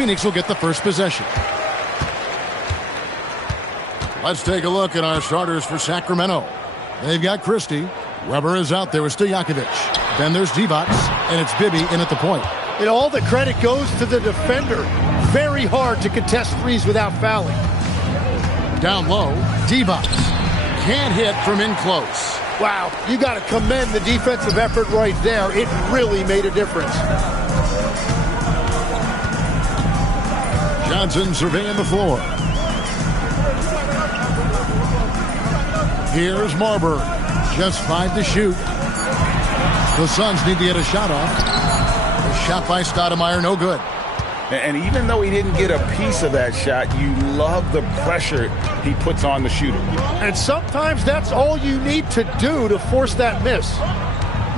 Phoenix will get the first possession. Let's take a look at our starters for Sacramento. They've got Christie. Weber is out there with Stojakovic. Then there's Divac, and it's Bibby in at the point. And all the credit goes to the defender. Very hard to contest threes without fouling. Down low, Divac. Can't hit from in close. Wow, you got to commend the defensive effort right there. It really made a difference. Johnson surveying the floor. Here's Marbury. Just 5 to shoot. The Suns need to get a shot off. The shot by Stoudemire, no good. And even though he didn't get a piece of that shot, you love the pressure he puts on the shooter. And sometimes that's all you need to do to force that miss.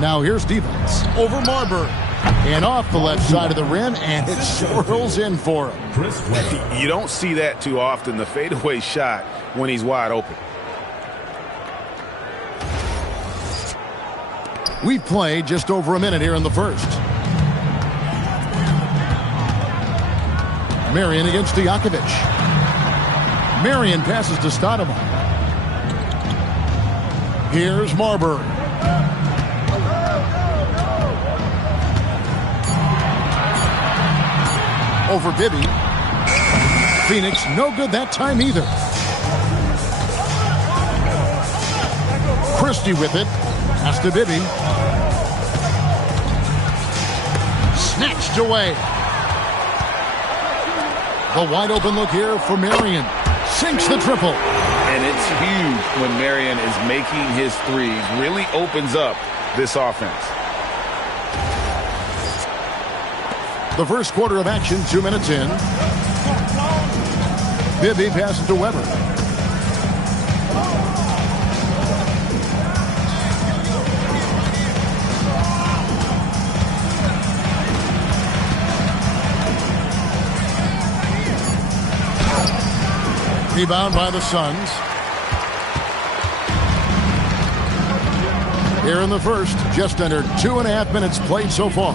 Now here's Divac over Marbury. And off the left side of the rim, and it swirls in for him. You don't see that too often, the fadeaway shot when he's wide open. We've played just over a minute here in the first. Marion against Stojakovic. Marion passes to Stoudemire. Here's Marbury. Over Bibby. Phoenix no good that time either. Christie with it. Pass to Bibby. Snatched away. The wide open look here for Marion. Sinks the triple. And it's huge when Marion is making his threes. Really opens up this offense. The first quarter of action, 2 minutes in. Bibby passes to Weber. Rebound by the Suns. Here in the first, just under 2.5 minutes played so far.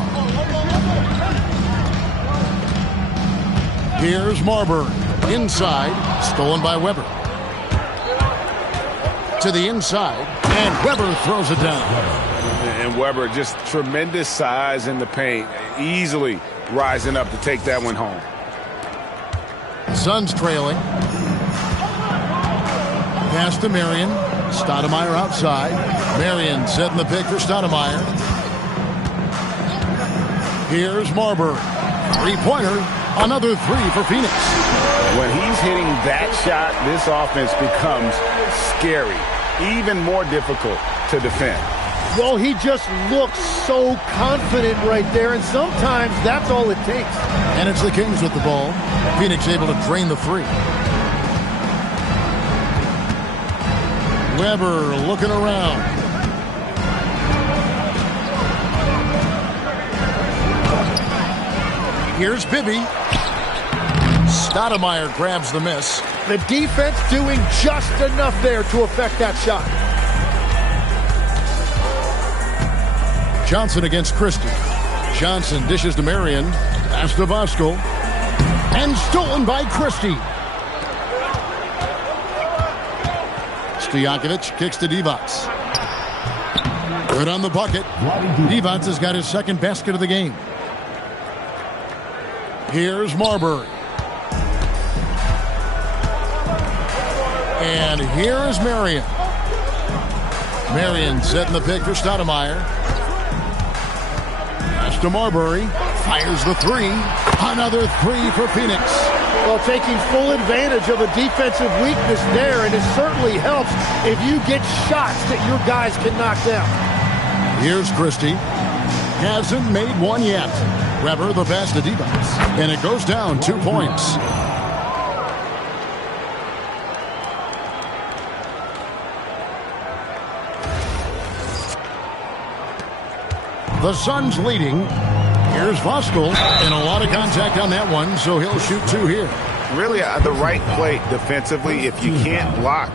Here's Marbury. Inside. Stolen by Weber. To the inside. And Weber throws it down. And Weber, just tremendous size in the paint. Easily rising up to take that one home. Suns trailing. Pass to Marion. Stoudemire outside. Marion setting the pick for Stoudemire. Here's Marbury. Three-pointer. Another three for Phoenix. When he's hitting that shot, this offense becomes scary. Even more difficult to defend. Well, he just looks so confident right there, and sometimes that's all it takes. And it's the Kings with the ball. Phoenix able to drain the three. Weber looking around. Here's Bibby. Stoudemire grabs the miss. The defense doing just enough there to affect that shot. Johnson against Christie. Johnson dishes to Marion. Pass to Voskuhl. And stolen by Christie. Stojakovic kicks to Divac. Good on the bucket. Divac has got his second basket of the game. Here's Marbury. And here's Marion. Marion setting the pick for Stoudemire. Pass to Marbury. Fires the three. Another three for Phoenix. Well, taking full advantage of a defensive weakness there, and it certainly helps if you get shots that your guys can knock down. Here's Christie. Hasn't made one yet. Weber the pass to Divac. And it goes down 2 points. The Suns leading. Here's Voskuhl. And a lot of contact on that one, so he'll shoot two here. Really the right play defensively. If you can't block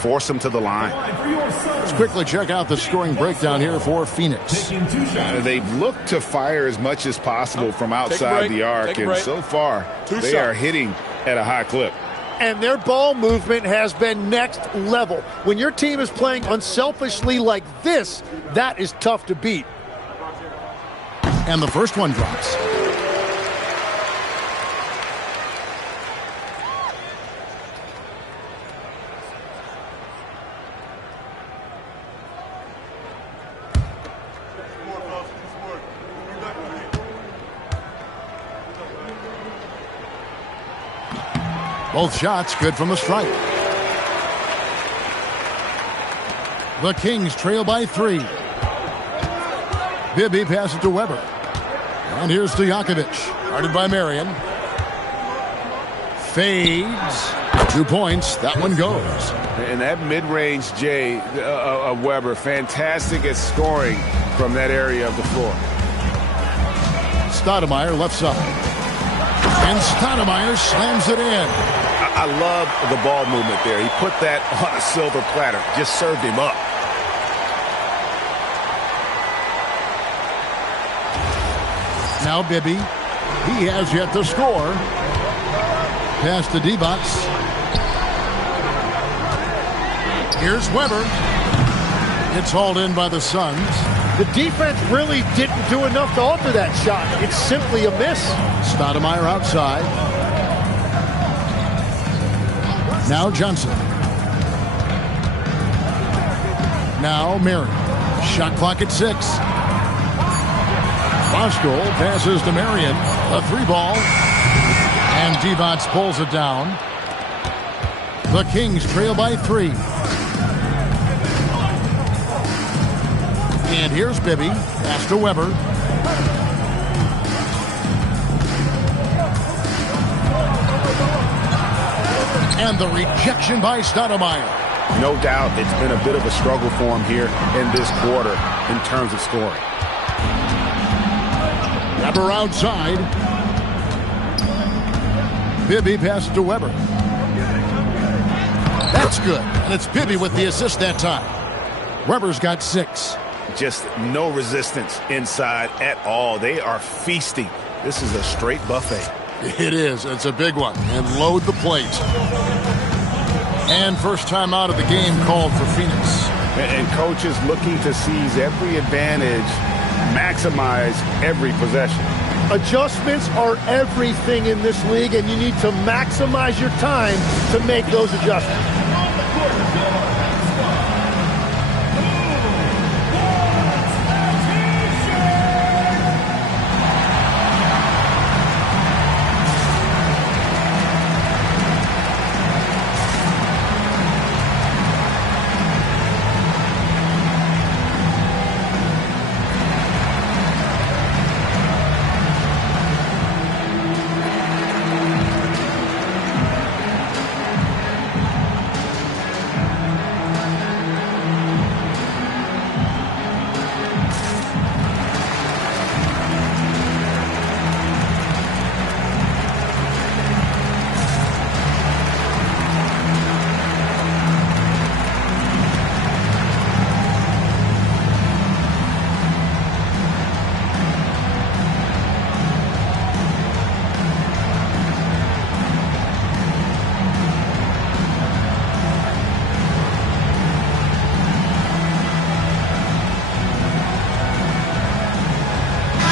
force them to the line. Let's quickly check out the scoring breakdown here for Phoenix. They've looked to fire as much as possible from outside the arc, and so far they are hitting at a high clip. And their ball movement has been next level. When your team is playing unselfishly like this, that is tough to beat. And the first one drops. Both shots good from the stripe. The Kings trail by 3. Bibby passes to Weber. And here's Stojakovic. Guarded by Marion. Fades. 2 points. That one goes. And that mid-range J of Weber, fantastic at scoring from that area of the floor. Stoudemire left side. And Stoudemire slams it in. I love the ball movement there. He put that on a silver platter. Just served him up. Now Bibby. He has yet to score. Pass to Divac. Here's Weber. It's hauled in by the Suns. The defense really didn't do enough to alter that shot. It's simply a miss. Stoudemire outside. Now Johnson. Now Marion. Shot clock at 6. Bosco passes to Marion. A 3-ball. And Divac pulls it down. The Kings trail by 3. And here's Bibby. Pass to Weber. And the rejection by Stoudemire. No doubt it's been a bit of a struggle for him here in this quarter in terms of scoring. Weber outside. Bibby passes to Weber. That's good. And it's Bibby with the assist that time. Weber's got 6. Just no resistance inside at all. They are feasting. This is a straight buffet. It is. It's a big one. And load the plate. And first time out of the game called for Phoenix. And coaches looking to seize every advantage, maximize every possession. Adjustments are everything in this league, and you need to maximize your time to make those adjustments.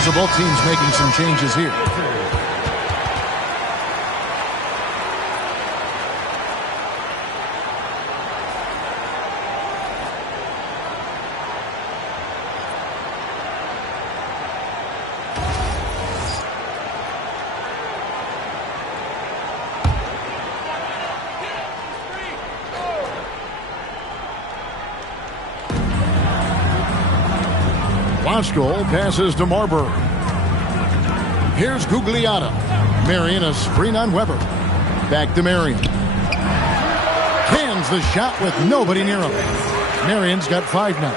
So both teams making some changes here. Bosco passes to Marbury. Here's Gugliotta. Marion a screen on Weber. Back to Marion. Cans the shot with nobody near him. Marion's got 5 now.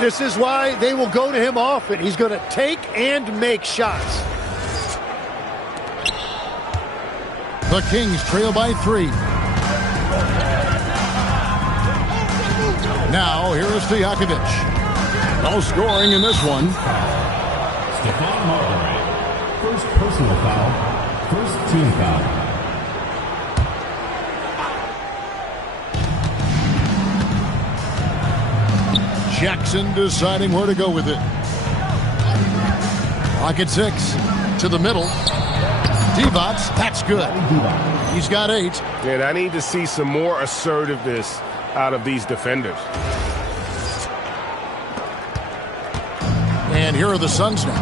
This is why they will go to him often. He's going to take and make shots. The Kings trail by 3. Now, here is Stojakovic. No scoring in this one. Stephon Marbury. First personal foul. First team foul. Jackson deciding where to go with it. Clock at 6. To the middle. Divac, that's good. He's got 8. And I need to see some more assertiveness out of these defenders. And here are the Suns now.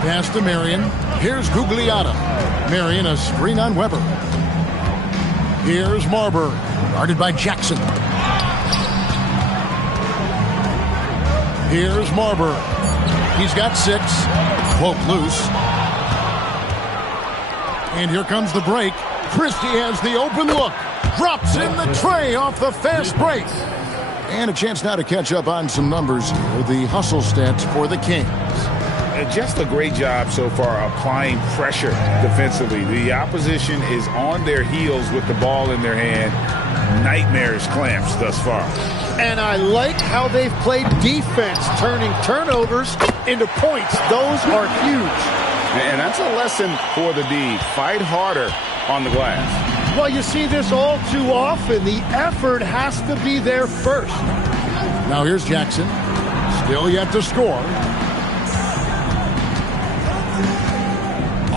Pass to Marion. Here's Gugliotta. Marion a screen on Weber. Here's Marbury. Guarded by Jackson. Here's Marbury. He's got 6. Poke loose. And here comes the break. Christie has the open look. Drops in the tray off the fast break. And a chance now to catch up on some numbers here. The hustle stats for the Kings. Just a great job so far applying pressure defensively. The opposition is on their heels with the ball in their hand. Nightmarish clamps thus far. And I like how they've played defense, turning turnovers into points. Those are huge. And that's a lesson for the D. Fight harder on the glass. Well, you see this all too often. The effort has to be there first. Now here's Jackson. Still yet to score.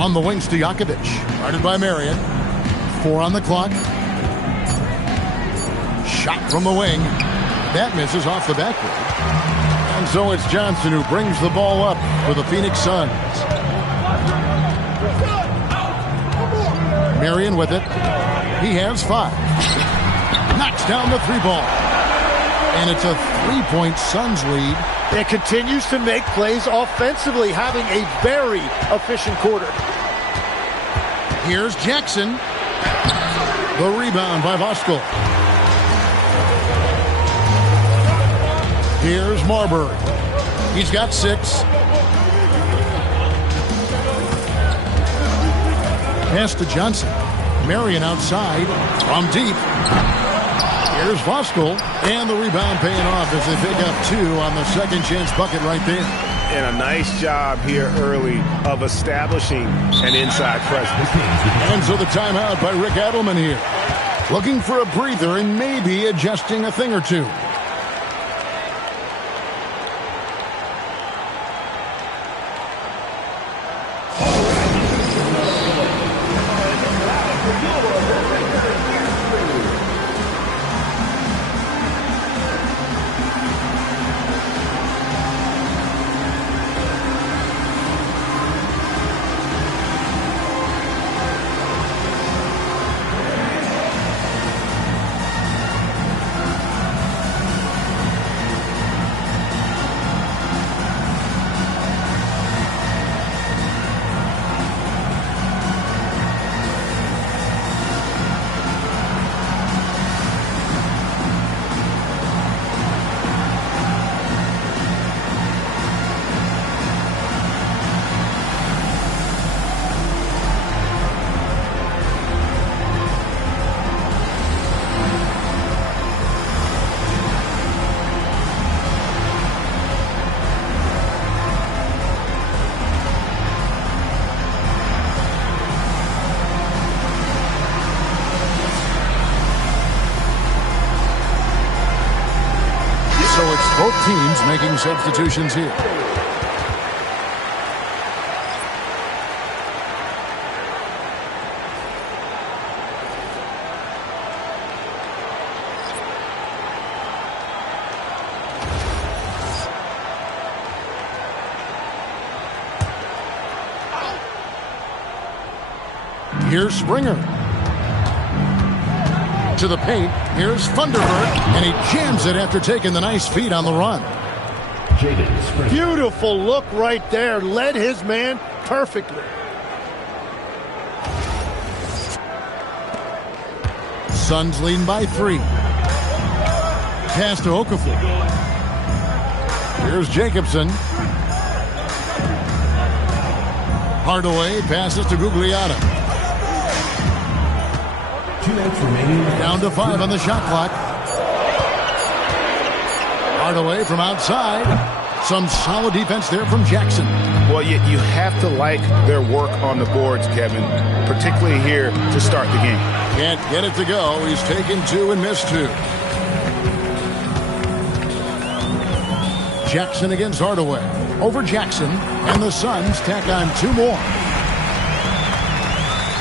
On the wing, Stojakovic. Guarded by Marion. 4 on the clock. Shot from the wing. That misses off the backboard. And so it's Johnson who brings the ball up for the Phoenix Suns. Marion with it. He has 5. Knocks down the 3-ball. And it's a 3-point Suns lead. It continues to make plays offensively, having a very efficient quarter. Here's Jackson. The rebound by Voskuhl. Here's Marbury. He's got 6. Pass to Johnson. Marion outside from deep. Here's Voskuhl. And the rebound paying off as they pick up 2 on the second chance bucket right there. And a nice job here early of establishing an inside presence. And so the timeout by Rick Adelman here. Looking for a breather and maybe adjusting a thing or two. Both teams making substitutions here. Here's Springer. To the paint. Here's Thunderbird, and he jams it after taking the nice feed on the run. Beautiful look right there. Led his man perfectly. Suns leading by 3. Pass to Okafor. Here's Jacobson. Hardaway passes to Gugliotta. 2 minutes remaining. Down to 5 on the shot clock. Hardaway from outside. Some solid defense there from Jackson. Well, you have to like their work on the boards, Kevin, particularly here to start the game. Can't get it to go. He's taken 2 and missed 2. Jackson against Hardaway. Over Jackson, and the Suns tack on 2 more.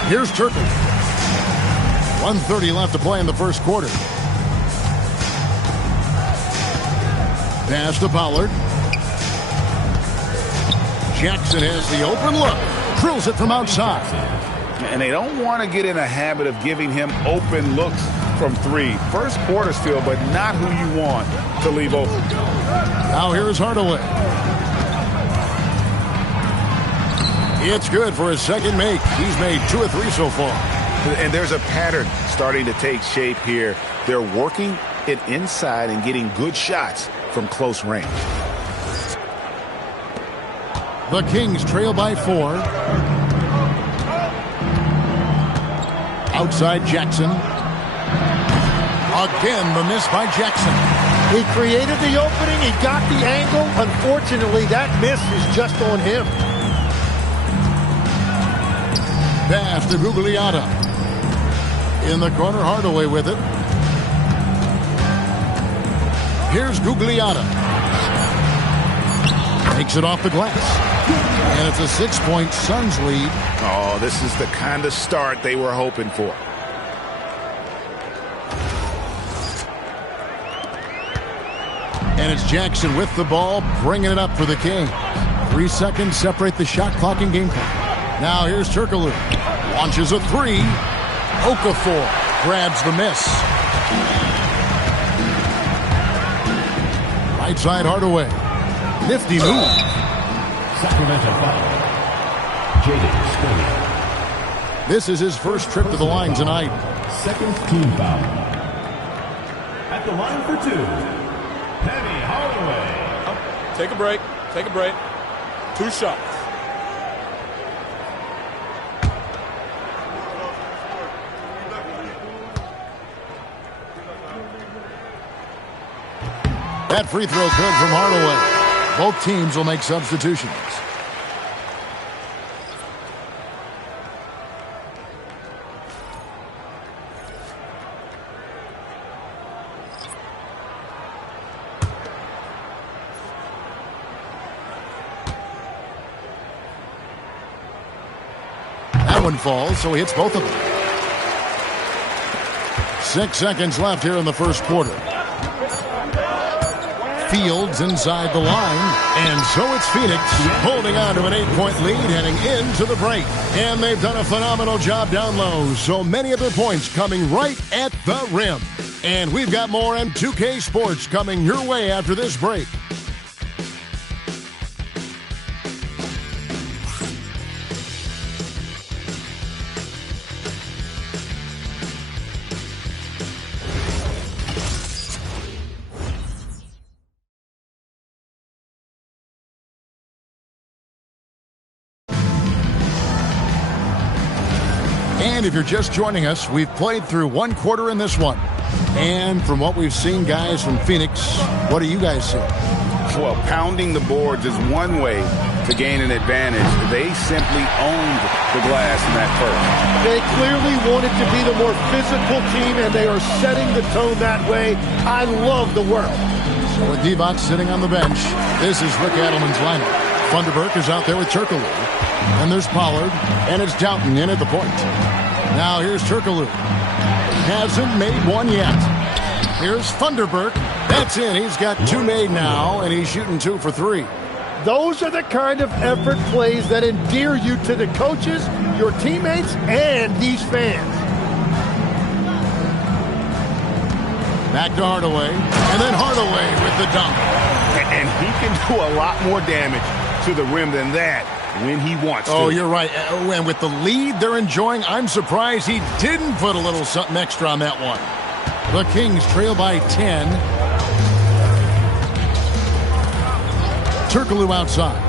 Here's Turkle. 1:30 left to play in the first quarter. Pass to Pollard. Jackson has the open look. Drills it from outside. And they don't want to get in a habit of giving him open looks from 3. First quarter still, but not who you want to leave open. Now here's Hardaway. It's good for his second make. He's made 2 or 3 so far. And there's a pattern starting to take shape here. They're working it inside and getting good shots from close range. The Kings trail by 4. Outside Jackson. Again, the miss by Jackson. He created the opening. He got the angle. Unfortunately, that miss is just on him. Pass to Gugliotta. In the corner, Hardaway with it. Here's Gugliotta. Takes it off the glass. And it's a 6-point Suns lead. Oh, this is the kind of start they were hoping for. And it's Jackson with the ball, bringing it up for the Kings. 3 seconds separate the shot clock and game clock. Now here's Turkoglu. Launches a 3. Okafor grabs the miss. Right side Hardaway. Nifty move. Sacramento foul. Jaden Springer. This is his first trip to the line tonight. Second team foul. At the line for 2, Penny Hardaway. Take a break. Take a break. 2 shots. That free throw good from Hardaway. Both teams will make substitutions. That one falls, so he hits both of them. 6 seconds left here in the first quarter. Fields inside the line, and so it's Phoenix holding on to an 8-point lead heading into the break. And they've done a phenomenal job down low, so many of their points coming right at the rim. And we've got more M2K Sports coming your way after this break. And if you're just joining us, we've played through 1 quarter in this one. And from what we've seen, guys, from Phoenix, what do you guys see? Well, pounding the boards is one way to gain an advantage. They simply owned the glass in that first. They clearly wanted to be the more physical team, and they are setting the tone that way. I love the work. So with Divac sitting on the bench, this is Rick Adelman's lineup. Funderburk is out there with Turkoglu. And there's Pollard, and it's Doughton in at the point. Now here's Turkoglu. Hasn't made one yet. Here's Funderburk. That's in. He's got 2 made now, and he's shooting 2 for 3. Those are the kind of effort plays that endear you to the coaches, your teammates, and these fans. Back to Hardaway, and then Hardaway with the dunk. And he can do a lot more damage to the rim than that when he wants to. Oh, you're right. And with the lead they're enjoying, I'm surprised he didn't put a little something extra on that one. The Kings trail by 10. Turkoglu outside.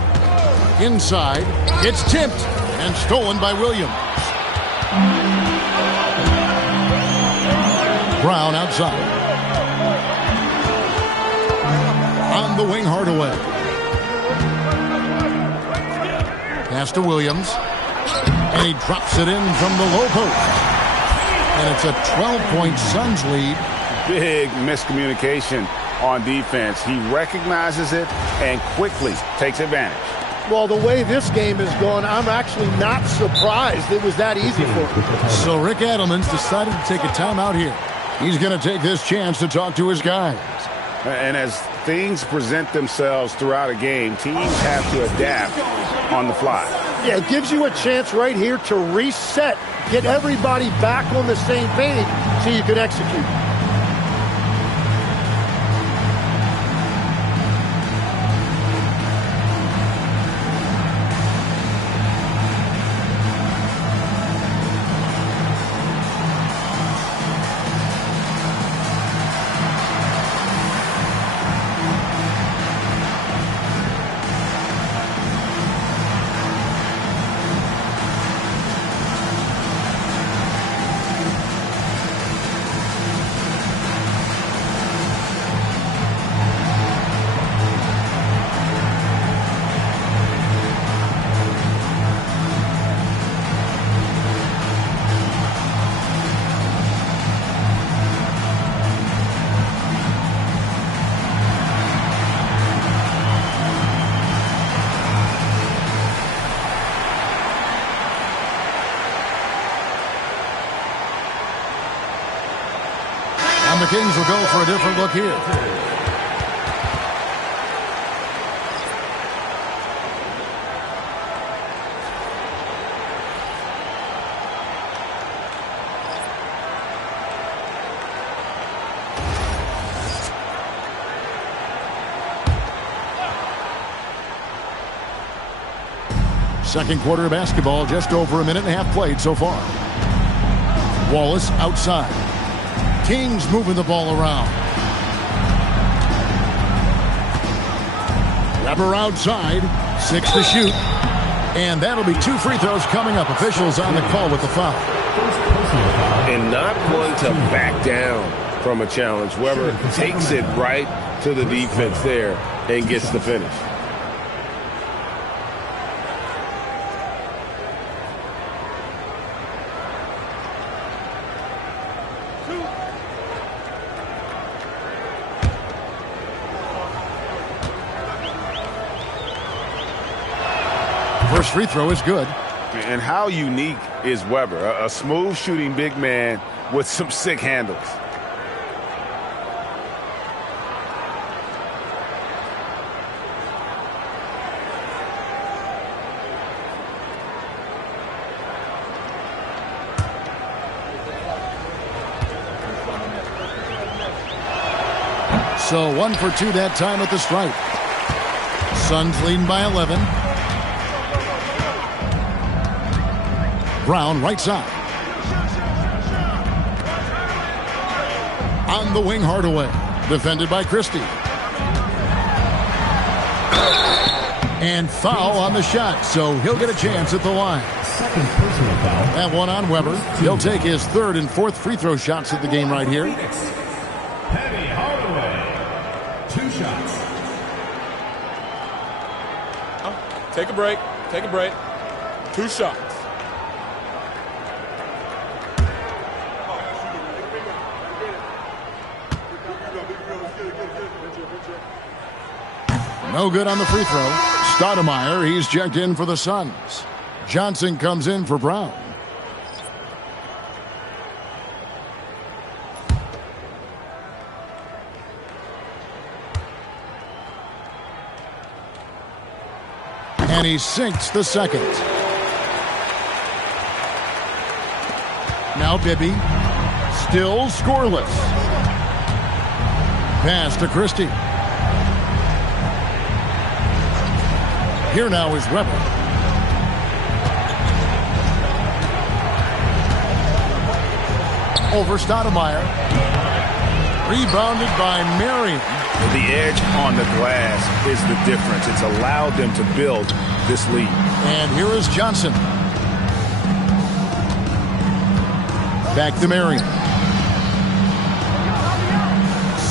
Inside. It's tipped and stolen by Williams. Brown outside. On the wing, Hardaway. Pass to Williams. And he drops it in from the low post. And it's a 12-point Suns lead. Big miscommunication on defense. He recognizes it and quickly takes advantage. Well, the way this game has gone, I'm actually not surprised it was that easy for him. So Rick Adelman's decided to take a timeout here. He's going to take this chance to talk to his guys. And as things present themselves throughout a game, teams have to adapt on the fly. Yeah, it gives you a chance right here to reset, get everybody back on the same page so you can execute. The Kings will go for a different look here. Second quarter of basketball, just over a minute and a half played so far. Wallace outside. Kings moving the ball around. Weber outside. 6 to shoot. And that'll be 2 free throws coming up. Officials on the call with the foul. And not one to back down from a challenge. Weber takes it right to the defense there and gets the finish. First free throw is good. And how unique is Weber? A smooth shooting big man with some sick handles. So 1 for 2 that time at the stripe. Suns leading by 11. Brown right side. On the wing, Hardaway. Defended by Christie. And foul on the shot, so he'll get a chance at the line. Second personal foul. That one on Weber. He'll take his 3rd and 4th free throw shots of the game right here. Penny Hardaway. 2 shots. Take a break. Take a break. 2 shots. No good on the free throw. Stoudemire, he's checked in for the Suns. Johnson comes in for Brown. And he sinks the second. Now Bibby. Still scoreless. Pass to Christie. Here now is Weber. Over Stoudemire. Rebounded by Marion. The edge on the glass is the difference. It's allowed them to build this lead. And here is Johnson. Back to Marion.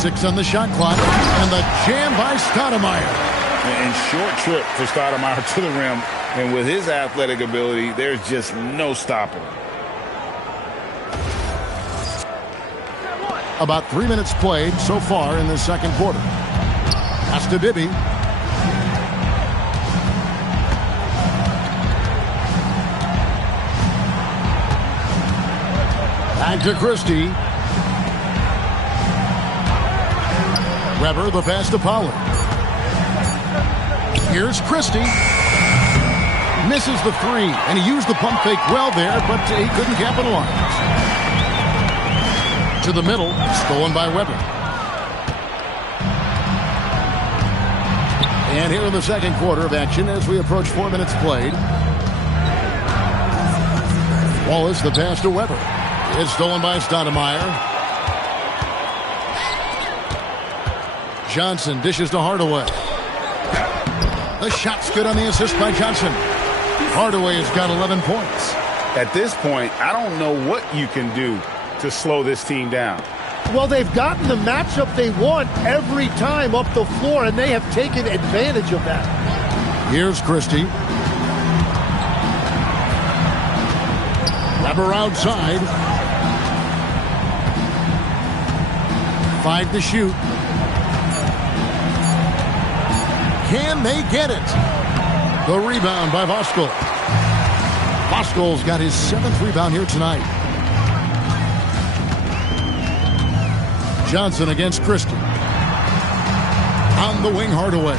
6 on the shot clock. And the jam by Stoudemire. And short trip for Stoudemire to the rim. And with his athletic ability, there's just no stopping him. About 3 minutes played so far in the second quarter. Pass to Bibby. Back to Christie. Weber, the pass to Pollard. Here's Christie. Misses the 3, and he used the pump fake well there, but he couldn't capitalize. To the middle, stolen by Weber. And here in the second quarter of action as we approach 4 minutes played. Wallace, the pass to Weber. It's stolen by Stoudemire. Johnson dishes to Hardaway. The shot's good on the assist by Johnson. Hardaway has got 11 points. At this point, I don't know what you can do to slow this team down. Well, they've gotten the matchup they want every time up the floor, and they have taken advantage of that. Here's Christie. Weber outside. 5 to shoot. Can they get it? The rebound by Voskuhl. Voskuhl's got his 7th rebound here tonight. Johnson against Christie. On the wing, Hardaway.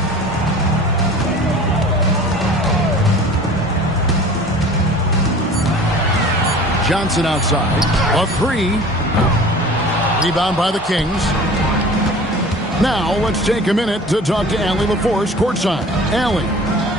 Johnson outside. A 3. Rebound by the Kings. Now let's take a minute to talk to Allie LaForce courtside. Allie.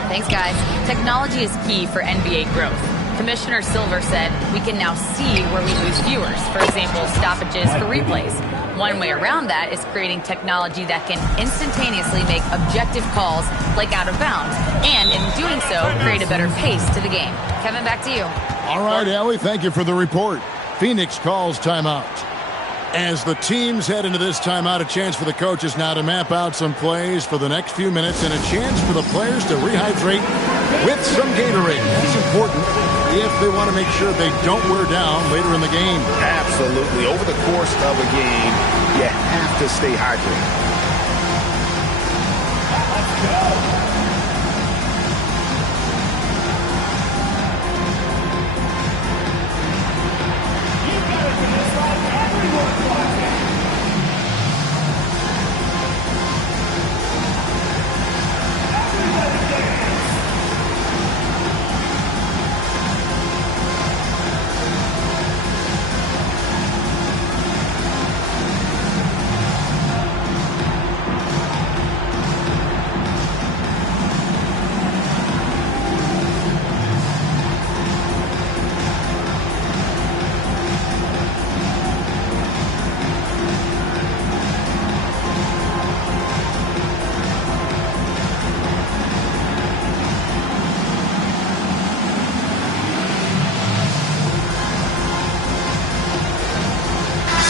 Thanks, guys. Technology is key for NBA growth. Commissioner Silver said we can now see where we lose viewers. For example, stoppages for replays. One way around that is creating technology that can instantaneously make objective calls like out of bounds. And in doing so, create a better pace to the game. Kevin, back to you. All right, Allie, thank you for the report. Phoenix calls timeout. As the teams head into this timeout, a chance for the coaches now to map out some plays for the next few minutes and a chance for the players to rehydrate with some Gatorade. That's important if they want to make sure they don't wear down later in the game. Absolutely. Over the course of a game, you have to stay hydrated.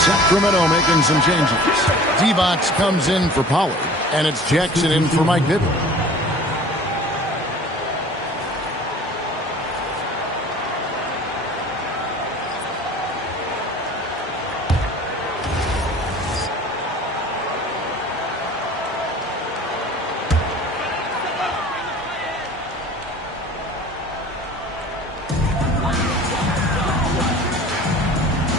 Sacramento making some changes. Divac comes in for Pollard, and it's Jackson in for Mike Bibby.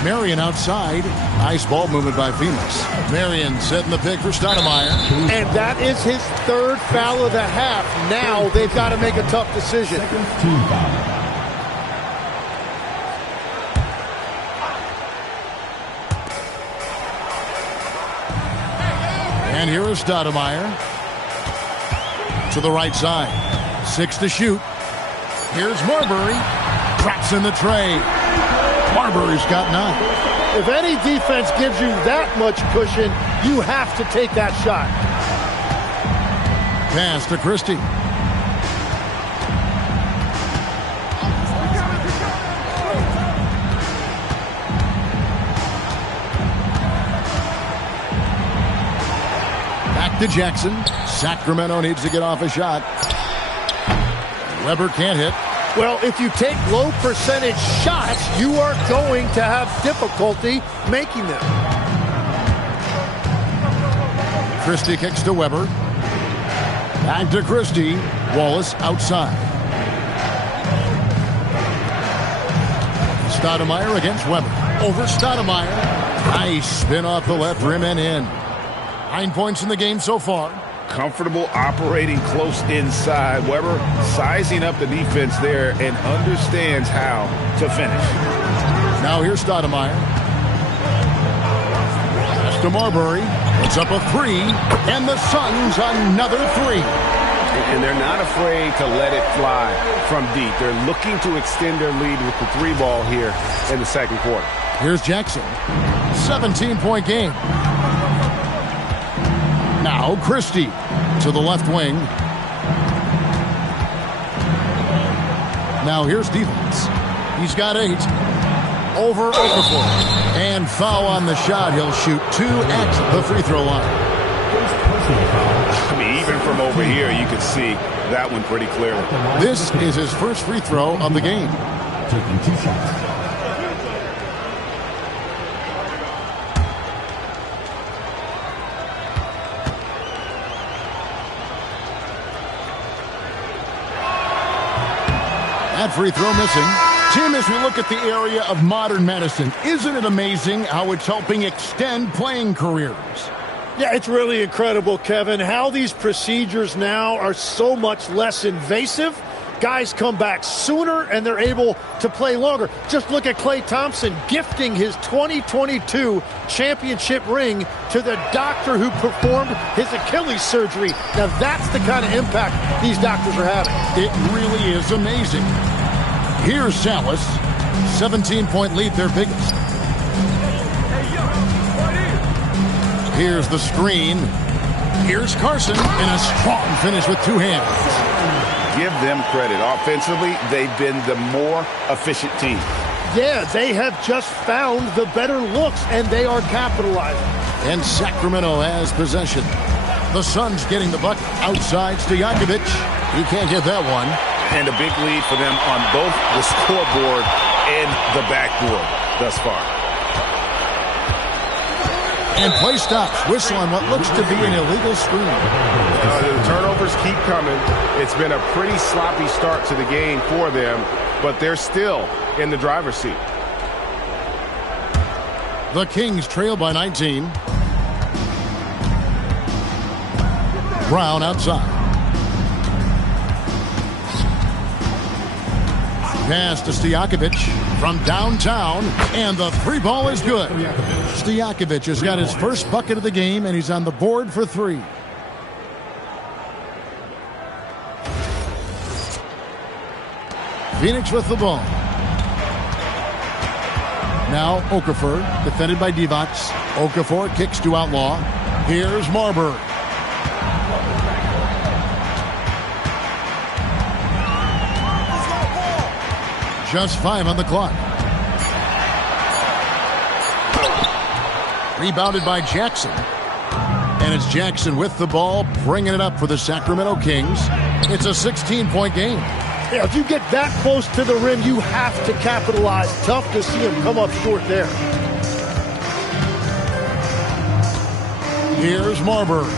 Marion outside. Nice ball movement by Phoenix. Marion setting the pick for Stoudemire. And that is his 3rd foul of the half. Now they've got to make a tough decision. Team foul. And here is Stoudemire. To the right side. 6 to shoot. Here's Marbury. Drops in the tray. Marbury's got 9. If any defense gives you that much cushion, you have to take that shot. Pass to Christie. to Jackson. Sacramento needs to get off a shot. Weber can't hit. Well, if you take low percentage shots, you are going to have difficulty making them. Christie kicks to Weber. Back to Christie. Wallace outside. Stoudemire against Weber. Over Stoudemire. Nice spin off the left rim and in. 9 points in the game so far. Comfortable operating close inside. Weber sizing up the defense there and understands how to finish. Now here's Stoudemire. Pass to Marbury. It's up a three. And the Suns another three. And they're not afraid to let it fly from deep. They're looking to extend their lead with the three ball here in the second quarter. Here's Jackson. 17-point game. Now Christie to the left wing. Now here's Stevens. He's got 8. Over Okafor. And foul on the shot. He'll shoot 2 at the free throw line. I mean, even from over here, you can see that one pretty clearly. This is his first free throw of the game. Taking 2 shots. That free throw missing. Tim, as we look at the area of modern medicine, isn't it amazing how it's helping extend playing careers? Yeah, it's really incredible, Kevin, how these procedures now are so much less invasive. Guys come back sooner and they're able to play longer. Just look at Klay Thompson gifting his 2022 championship ring to the doctor who performed his Achilles surgery. Now that's the kind of impact these doctors are having. It really is amazing. Here's Salas. 17-point lead, their biggest. Here's the screen. Here's Carson in a strong finish with 2 hands. Give them credit. Offensively, they've been the more efficient team. Yeah, they have just found the better looks, and they are capitalizing. And Sacramento has possession. The Suns getting the bucket. Outside Stojakovic. He can't get that one. And a big lead for them on both the scoreboard and the backboard thus far. And play stops. Whistle on what looks to be an illegal screen. The turnovers keep coming. It's been a pretty sloppy start to the game for them, but they're still in the driver's seat. The Kings trail by 19. Brown outside. Pass to Stojakovic from downtown, and the 3 ball is good. Stojakovic has got his first bucket of the game, and he's on the board for 3. Phoenix with the ball. Now Okafor, defended by Divac. Okafor kicks to Outlaw. Here's Marbury. Just 5 on the clock. Rebounded by Jackson. And it's Jackson with the ball, bringing it up for the Sacramento Kings. It's a 16-point game. Yeah, if you get that close to the rim, you have to capitalize. Tough to see him come up short there. Here's Marbury.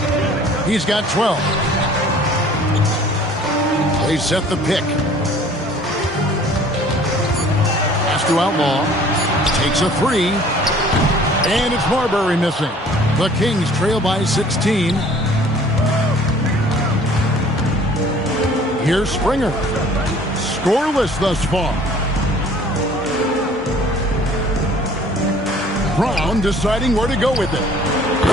He's got 12. They set the pick. To Outlaw, takes a 3, and it's Marbury missing. The Kings trail by 16. Here's Springer. Scoreless thus far. Brown deciding where to go with it.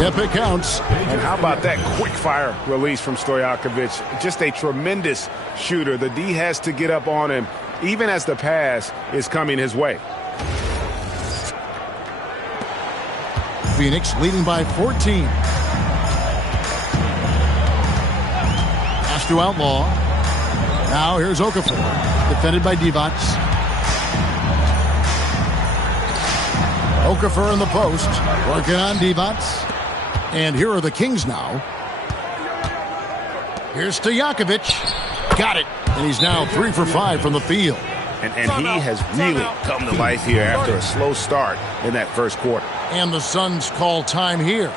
Yep, it counts. And how about that quick fire release from Stojakovic? Just a tremendous shooter. The D has to get up on him even as the pass is coming his way. Phoenix leading by 14. Pass to Outlaw. Now here's Okafor, defended by Divac. Okafor in the post, working on Divac. And here are the Kings now. Here's Stojakovic. Got it. And he's now 3 for 5 from the field. And he has really come to life here after a slow start in that first quarter. And the Suns call time here.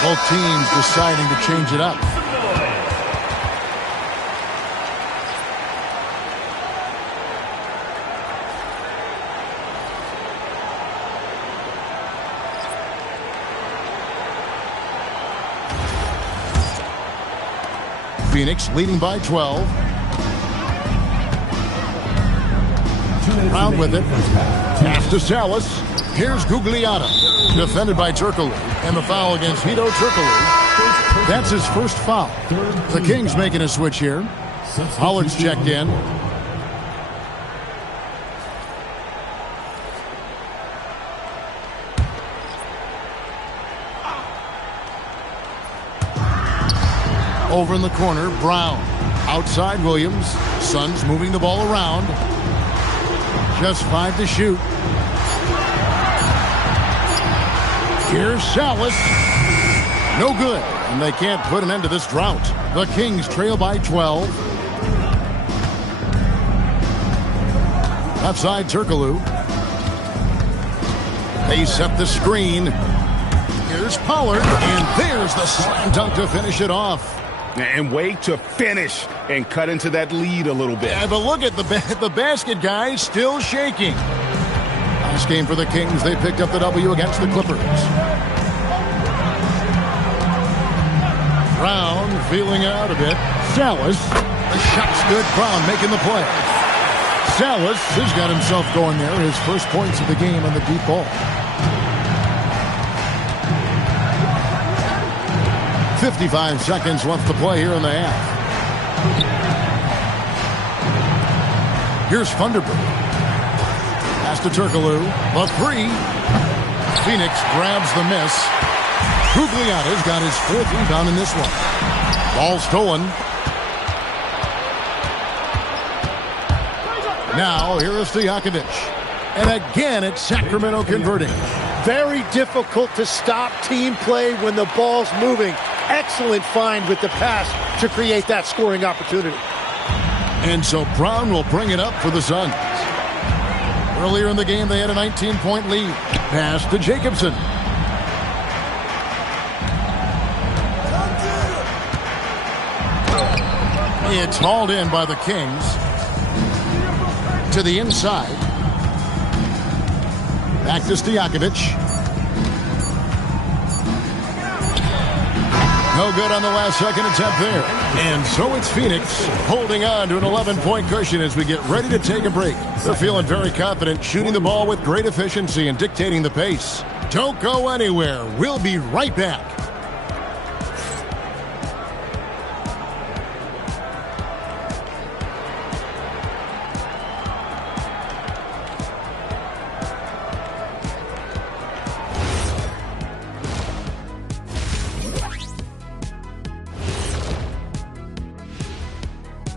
Both teams deciding to change it up. Phoenix leading by 12. Brown with it. Pass to Salas. Here's Gugliotta. Defended by Turkoglu. And the foul against Hedo Turkoglu. That's his first foul. The Kings making a switch here. Pollard's checked in. Over in the corner, Brown. Outside Williams. Suns moving the ball around. Just 5 to shoot. Here's Salas. No good. And they can't put an end to this drought. The Kings trail by 12. Left side, Turkoglu. They set the screen. Here's Pollard. And there's the slam dunk to finish it off. And way to finish and cut into that lead a little bit. Yeah, but look at the basket, guys, still shaking. Last game for the Kings, they picked up the W against the Clippers. Brown feeling out a bit. Salas, the shot's good. Brown making the play. Salas has got himself going there. His first points of the game on the deep ball. 55 seconds left to play here in the half. Here's Funderburk. Pass to Turkoglu. The three. Phoenix grabs the miss. Gugliotta's got his 4th rebound in this one. Ball stolen. Now here is Stojakovic. And again it's Sacramento converting. Very difficult to stop team play when the ball's moving. Excellent find with the pass to create that scoring opportunity. And so Brown will bring it up for the Suns. Earlier in the game, they had a 19-point lead. Pass to Jacobson. It's hauled in by the Kings. To the inside. Back to Stojakovic. No good on the last second attempt there. And so it's Phoenix holding on to an 11-point cushion as we get ready to take a break. They're feeling very confident, shooting the ball with great efficiency and dictating the pace. Don't go anywhere. We'll be right back.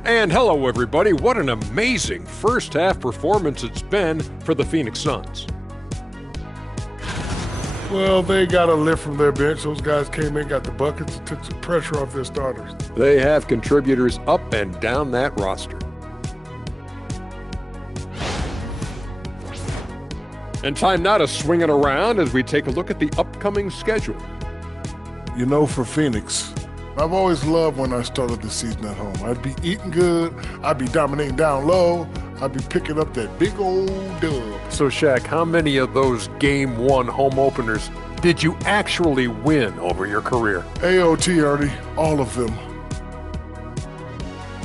And hello, everybody. What an amazing first half performance it's been for the Phoenix Suns. Well, they got a lift from their bench. Those guys came in, got the buckets, and took some pressure off their starters. They have contributors up and down that roster. And time now to swing it around as we take a look at the upcoming schedule. You know, for Phoenix, I've always loved when I started the season at home. I'd be eating good, I'd be dominating down low, I'd be picking up that big old dub. So, Shaq, how many of those Game 1 home openers did you actually win over your career? AOT, Ernie, all of them.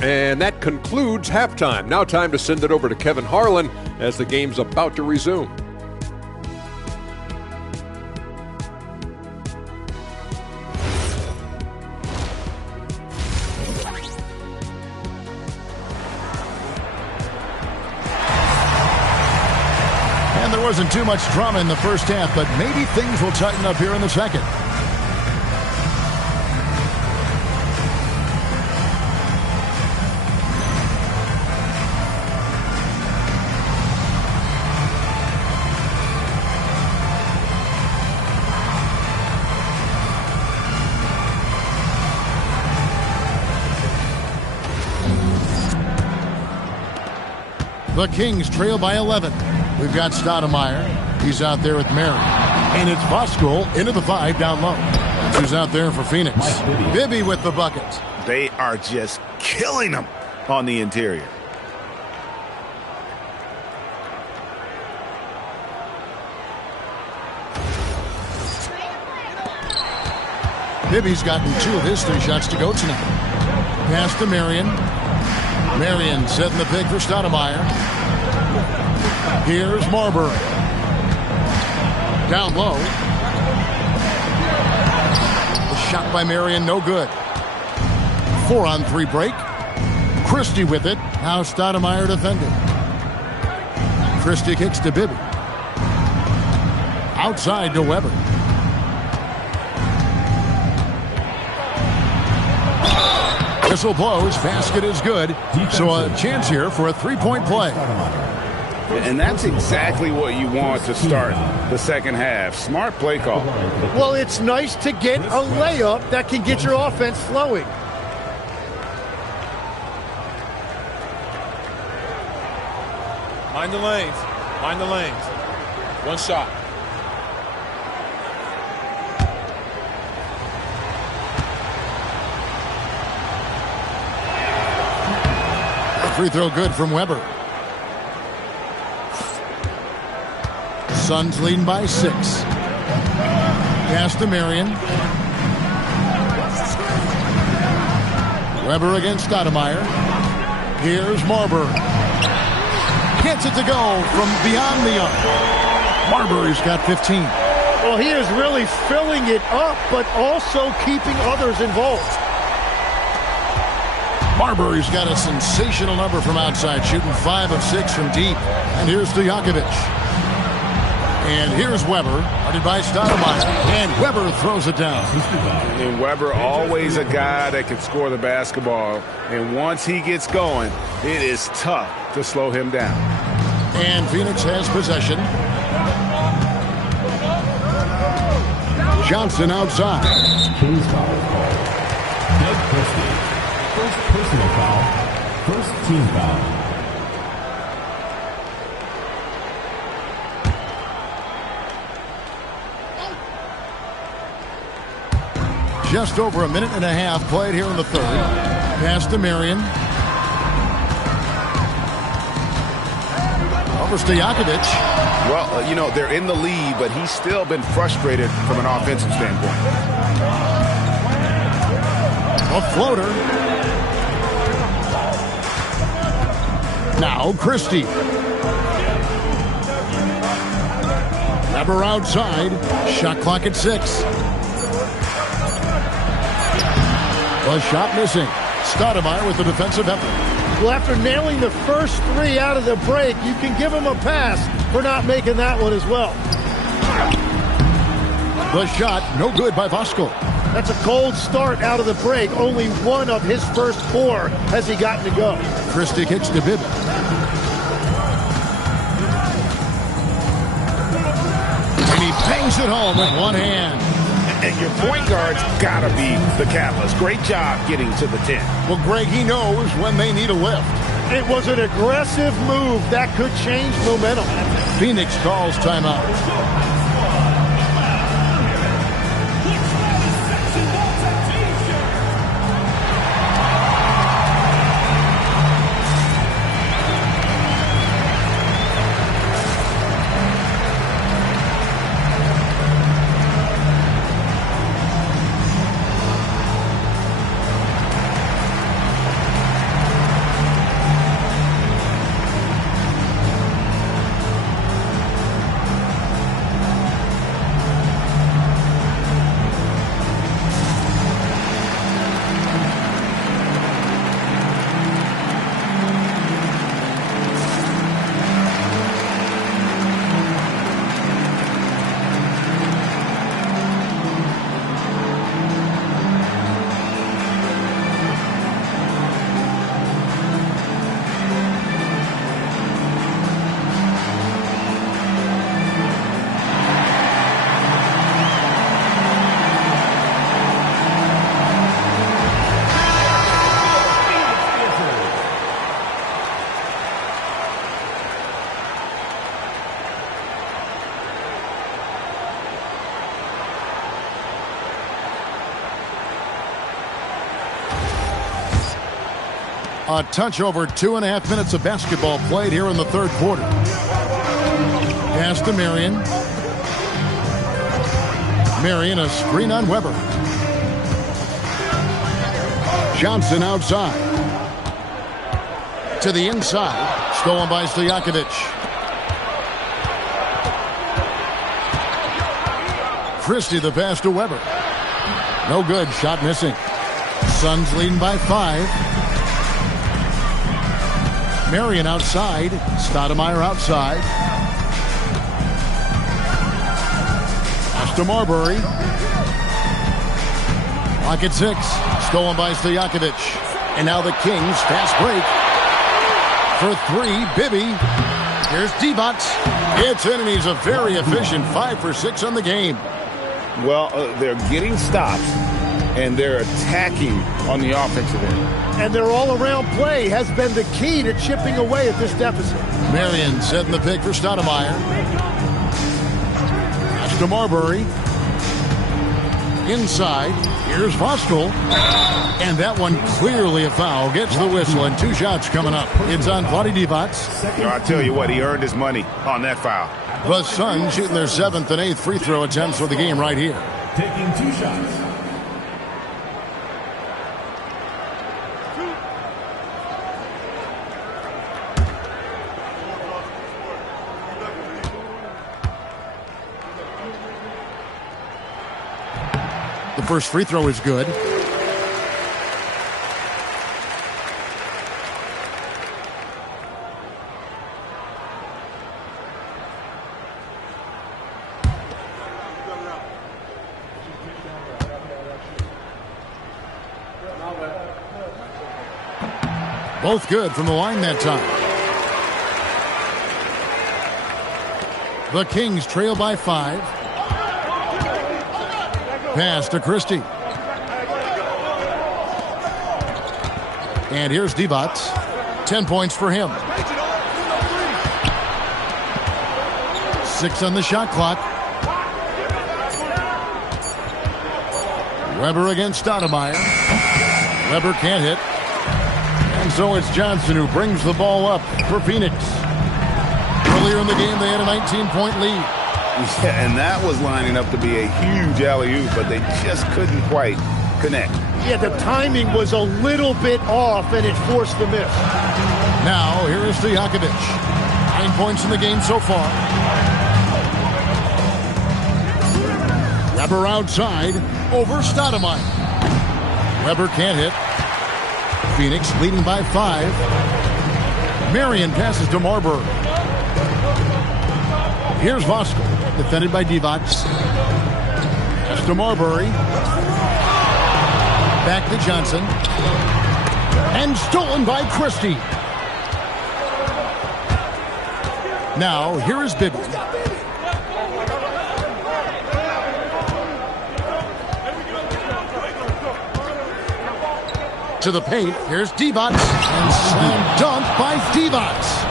And that concludes halftime. Now time to send it over to Kevin Harlan as the game's about to resume. And there wasn't too much drama in the first half, but maybe things will tighten up here in the second. The Kings trail by 11. We've got Stoudemire. He's out there with Mary. And it's Voskuhl into the 5 down low. That's who's out there for Phoenix. Bibby with the bucket. They are just killing them on the interior. Bibby's gotten 2 of his 3 shots to go tonight. Pass to Marion. Marion setting the pick for Stoudemire. Here's Marbury. Down low. The shot by Marion, no good. 4-on-3 break. Christie with it. Now Stoudemire defending. Christie kicks to Bibby. Outside to Weber. Whistle blows. Basket is good. So a chance here for a 3-point play. And that's exactly what you want to start the second half. Smart play call. Well, it's nice to get a layup that can get your offense flowing. Mind the lanes. Mind the lanes. One shot. Free throw good from Weber. Suns leading by 6. Pass to Marion. Weber against Stoudemire. Here's Marbury. Gets it to go from beyond the arc. Marbury's got 15. Well, he is really filling it up, but also keeping others involved. Marbury's got a sensational number from outside, shooting 5 of 6 from deep. And here's Stojakovic. And here's Weber, guarded by Stoudemire. And Weber throws it down. And Weber, always a guy that can score the basketball. And once he gets going, it is tough to slow him down. And Phoenix has possession. Johnson outside. Kings foul call. Doug Christie. First personal foul. First team foul. Just over a minute and a half played here in the third. Pass to Marion. Over Stojakovic. Well, you know, they're in the lead, but he's still been frustrated from an offensive standpoint. A floater. Now Christie. Weber outside. Shot clock at 6. A shot missing. Stoudemire with the defensive effort. Well, after nailing the first 3 out of the break, you can give him a pass for not making that one as well. The shot, no good by Voskuhl. That's a cold start out of the break. Only 1 of his first 4 has he gotten to go. Christie kicks to Bibby. And he bangs it home with one hand. And your point guard's got to be the catalyst. Great job getting to the 10. Well, Greg, he knows when they need a lift. It was an aggressive move that could change momentum. Phoenix calls timeout. A touch over 2.5 minutes of basketball played here in the third quarter. Pass to Marion. Marion, a screen on Weber. Johnson outside. To the inside. Stolen by Stojakovic. Christie the pass to Weber. No good. Shot missing. Suns leading by 5. Marion outside. Stoudemire outside. Pass to Marbury. Clock at 6. Stolen by Stojakovic. And now the Kings. Fast break. For 3. Bibby. Here's Divac. It's in, and he's a very efficient 5 for 6 on the game. Well, they're getting stops, and they're attacking on the offensive end. And their all-around play has been the key to chipping away at this deficit. Marion setting the pick for Stoudemire. Pass to Marbury. Inside. Here's Voskuhl. And that one clearly a foul. Gets the whistle, and 2 shots coming up. It's on Vlade Divac. I tell you what, he earned his money on that foul. The Suns shooting their 7th and 8th free throw attempts for the game right here. Taking 2 shots. The first free throw is good. Both good from the line that time. The Kings trail by 5. Pass to Christie. And here's Divac. 10 points for him. 6 on the shot clock. Weber against Stoudemire. Weber can't hit. And so it's Johnson who brings the ball up for Phoenix. Earlier in the game, they had a 19-point lead. Yeah, and that was lining up to be a huge alley-oop, but they just couldn't quite connect. Yeah, the timing was a little bit off, and it forced the miss. Now, here is Stojakovic. 9 points in the game so far. Weber outside over Stoudemire. Weber can't hit. Phoenix leading by 5. Marion passes to Marbury. Here's Voskuhl. Defended by Divac. Pass to Marbury. Back to Johnson. And stolen by Christie. Now, here is Bibby. To the paint, here's Divac, and slam dunk by Divac.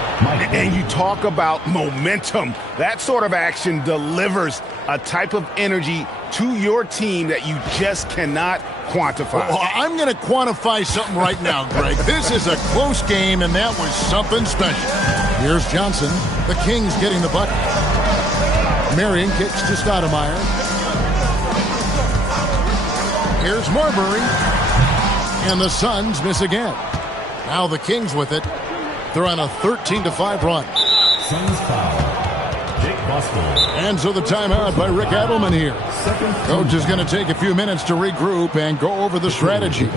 And you talk about momentum. That sort of action delivers a type of energy to your team that you just cannot quantify. Well, I'm going to quantify something right now, Greg. This is a close game, and that was something special. Here's Johnson. The Kings getting the bucket. Marion kicks to Stoudemire. Here's Marbury. And the Suns miss again. Now the Kings with it. They're on a 13-5 run. Suns foul. Jake Boston. And so the timeout by Rick Adelman here. Coach is going to take a few minutes to regroup and go over the strategy.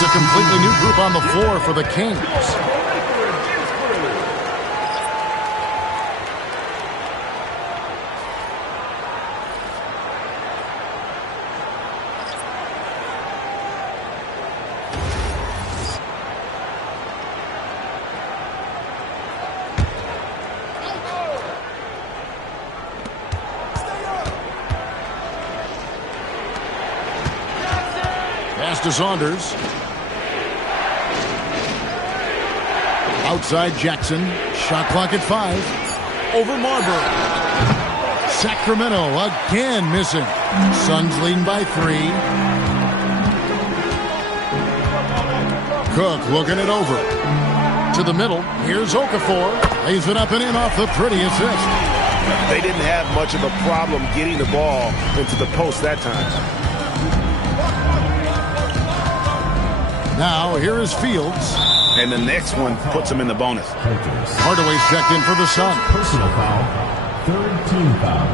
It's a completely new group on the floor for the Kings. Pass to Saunders. Outside Jackson. Shot clock at 5. Over Marbury. Sacramento again missing. Suns leading by 3. Cook looking it over. To the middle. Here's Okafor. Lays it up and in off the pretty assist. They didn't have much of a problem getting the ball into the post that time. Now here is Fields. And the next one puts him in the bonus. Hardaway's checked in for the Suns. Personal foul. Third team foul.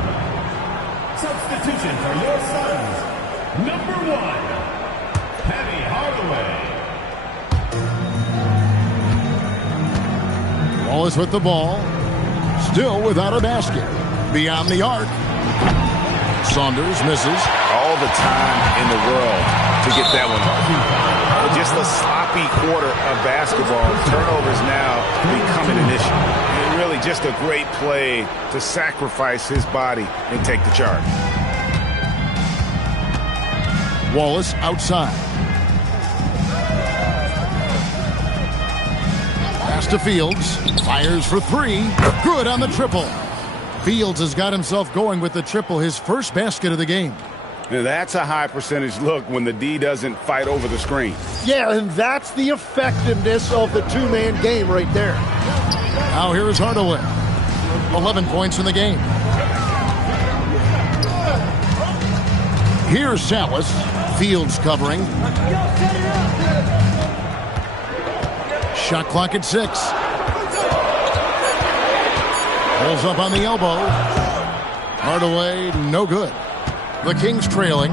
Substitution for your Suns. Number 1, Penny Hardaway. Wallace with the ball. Still without a basket. Beyond the arc. Saunders misses. All the time in the world to get that one off. Just a sloppy quarter of basketball. Turnovers now becoming an issue. And really just a great play to sacrifice his body and take the charge. Wallace outside. Pass to Fields. Fires for 3. Good on the triple. Fields has got himself going with the triple, his first basket of the game. Now that's a high percentage look when the D doesn't fight over the screen. Yeah, and that's the effectiveness of the two-man game right there. Now here is Hardaway. 11 points in the game. Here's Salas. Fields covering. Shot clock at 6. Pulls up on the elbow. Hardaway, no good. The Kings trailing.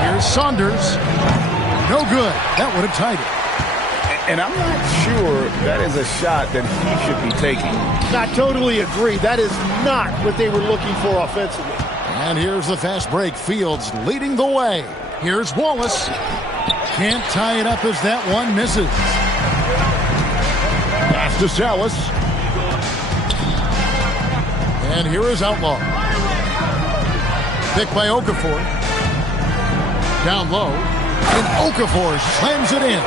Here's Saunders. No good. That would have tied it. And I'm not sure that is a shot that he should be taking. I totally agree. That is not what they were looking for offensively. And here's the fast break. Fields leading the way. Here's Wallace. Can't tie it up as that one misses. Pass to Salas. And here is Outlaw. Pick by Okafor. Down low, and Okafor slams it in.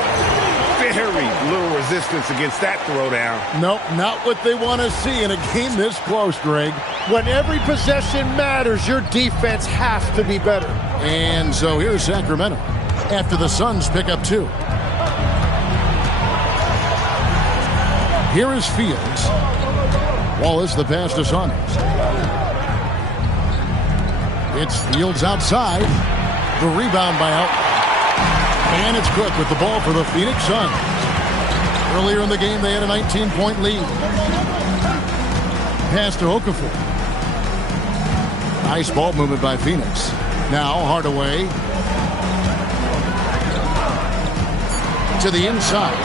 Very little resistance against that throwdown. Nope, not what they want to see in a game this close, Greg. When every possession matters, your defense has to be better. And so here's Sacramento after the Suns pick up 2. Here is Fields. Wallace, the pass to Saunders. It's Fields outside. The rebound by Outland. And it's Cook with the ball for the Phoenix Suns. Earlier in the game, they had a 19-point lead. Pass to Okafor. Nice ball movement by Phoenix. Now Hardaway to the inside.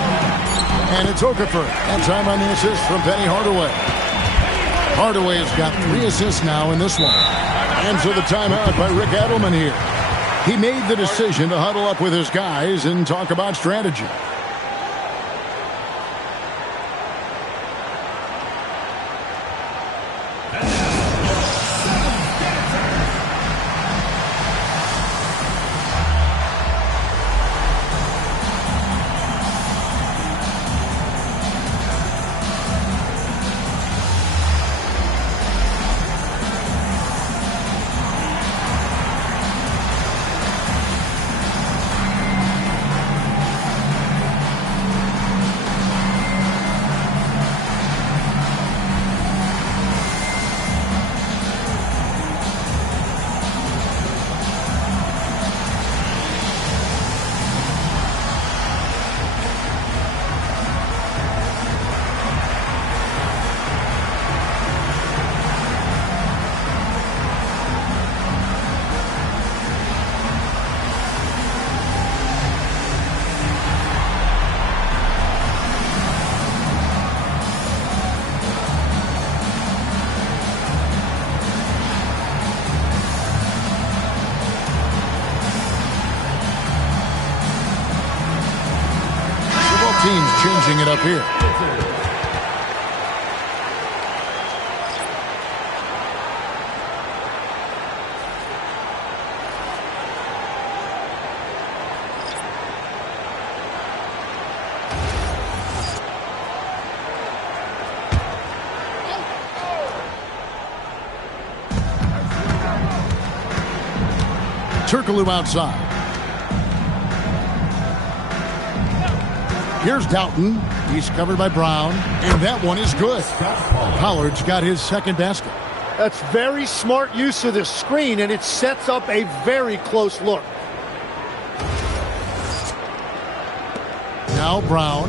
And it's Okafor. And time on the assist from Penny Hardaway. Hardaway has got 3 assists now in this one. And so the timeout by Rick Adelman here. He made the decision to huddle up with his guys and talk about strategy. Teams changing it up here. Turkoglu outside. Here's Doughton. He's covered by Brown. And that one is good. Pollard's got his second basket. That's very smart use of the screen, and it sets up a very close look. Now Brown.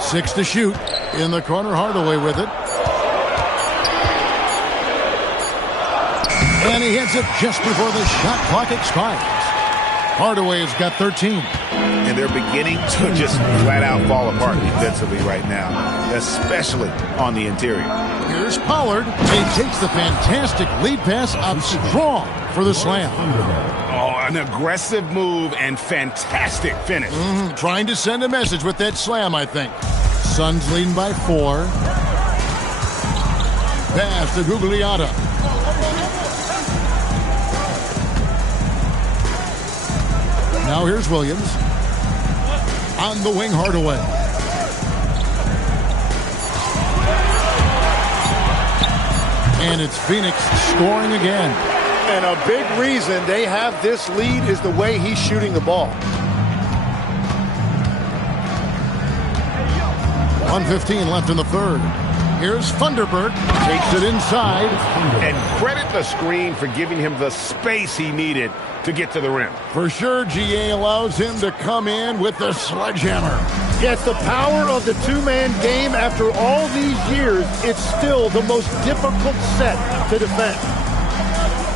Six to shoot. In the corner, Hardaway with it. And he hits it just before the shot clock expires. Hardaway's got 13. And they're beginning to just flat out fall apart defensively right now, especially on the interior. Here's Pollard. He takes the fantastic lead pass up strong for the slam. Oh, an aggressive move and fantastic finish. Trying to send a message with that slam, I think. Suns leading by 4. Pass to Gugliotta. Now here's Williams. On the wing, Hardaway. And it's Phoenix scoring again. And a big reason they have this lead is the way he's shooting the ball. 1:15 left in the third. Here's Funderburk. Takes it inside. And credit the screen for giving him the space he needed to get to the rim. For sure, GA allows him to come in with the sledgehammer. Yes, the power of the two-man game. After all these years, it's still the most difficult set to defend.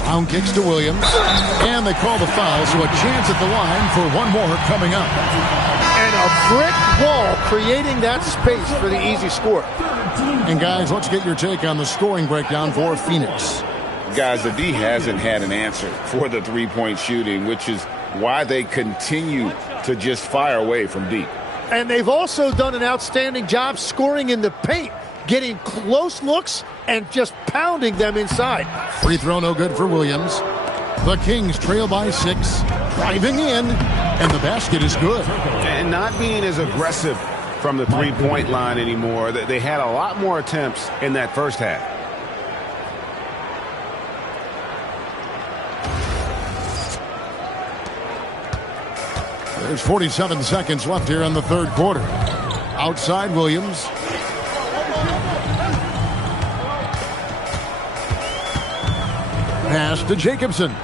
Pound kicks to Williams. And they call the foul, so a chance at the line for one more coming up. And a brick wall creating that space for the easy score. And guys, let's get your take on the scoring breakdown for Phoenix. Guys, the D hasn't had an answer for the three-point shooting, which is why they continue to just fire away from deep. And they've also done an outstanding job scoring in the paint, getting close looks and just pounding them inside. Free throw no good for Williams. The Kings trail by 6, driving in, and the basket is good. And not being as aggressive from the three-point line anymore. They had a lot more attempts in that first half. There's 47 seconds left here in the third quarter. Outside Williams. Pass to Jacobson.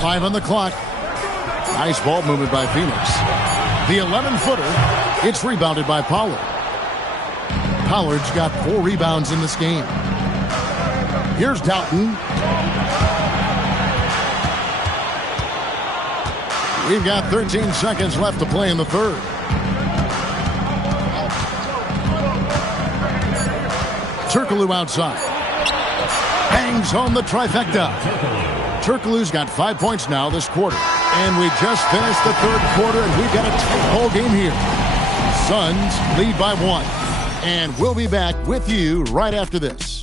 5 on the clock. Nice ball movement by Phoenix. The 11-footer. It's rebounded by Pollard. Pollard's got 4 rebounds in this game. Here's Doughton. We've got 13 seconds left to play in the third. Turkoglu outside. Bangs home the trifecta. Turkoglu's got 5 points now this quarter. And we just finished the third quarter, and we've got a tight ball game here. Suns lead by 1. And we'll be back with you right after this.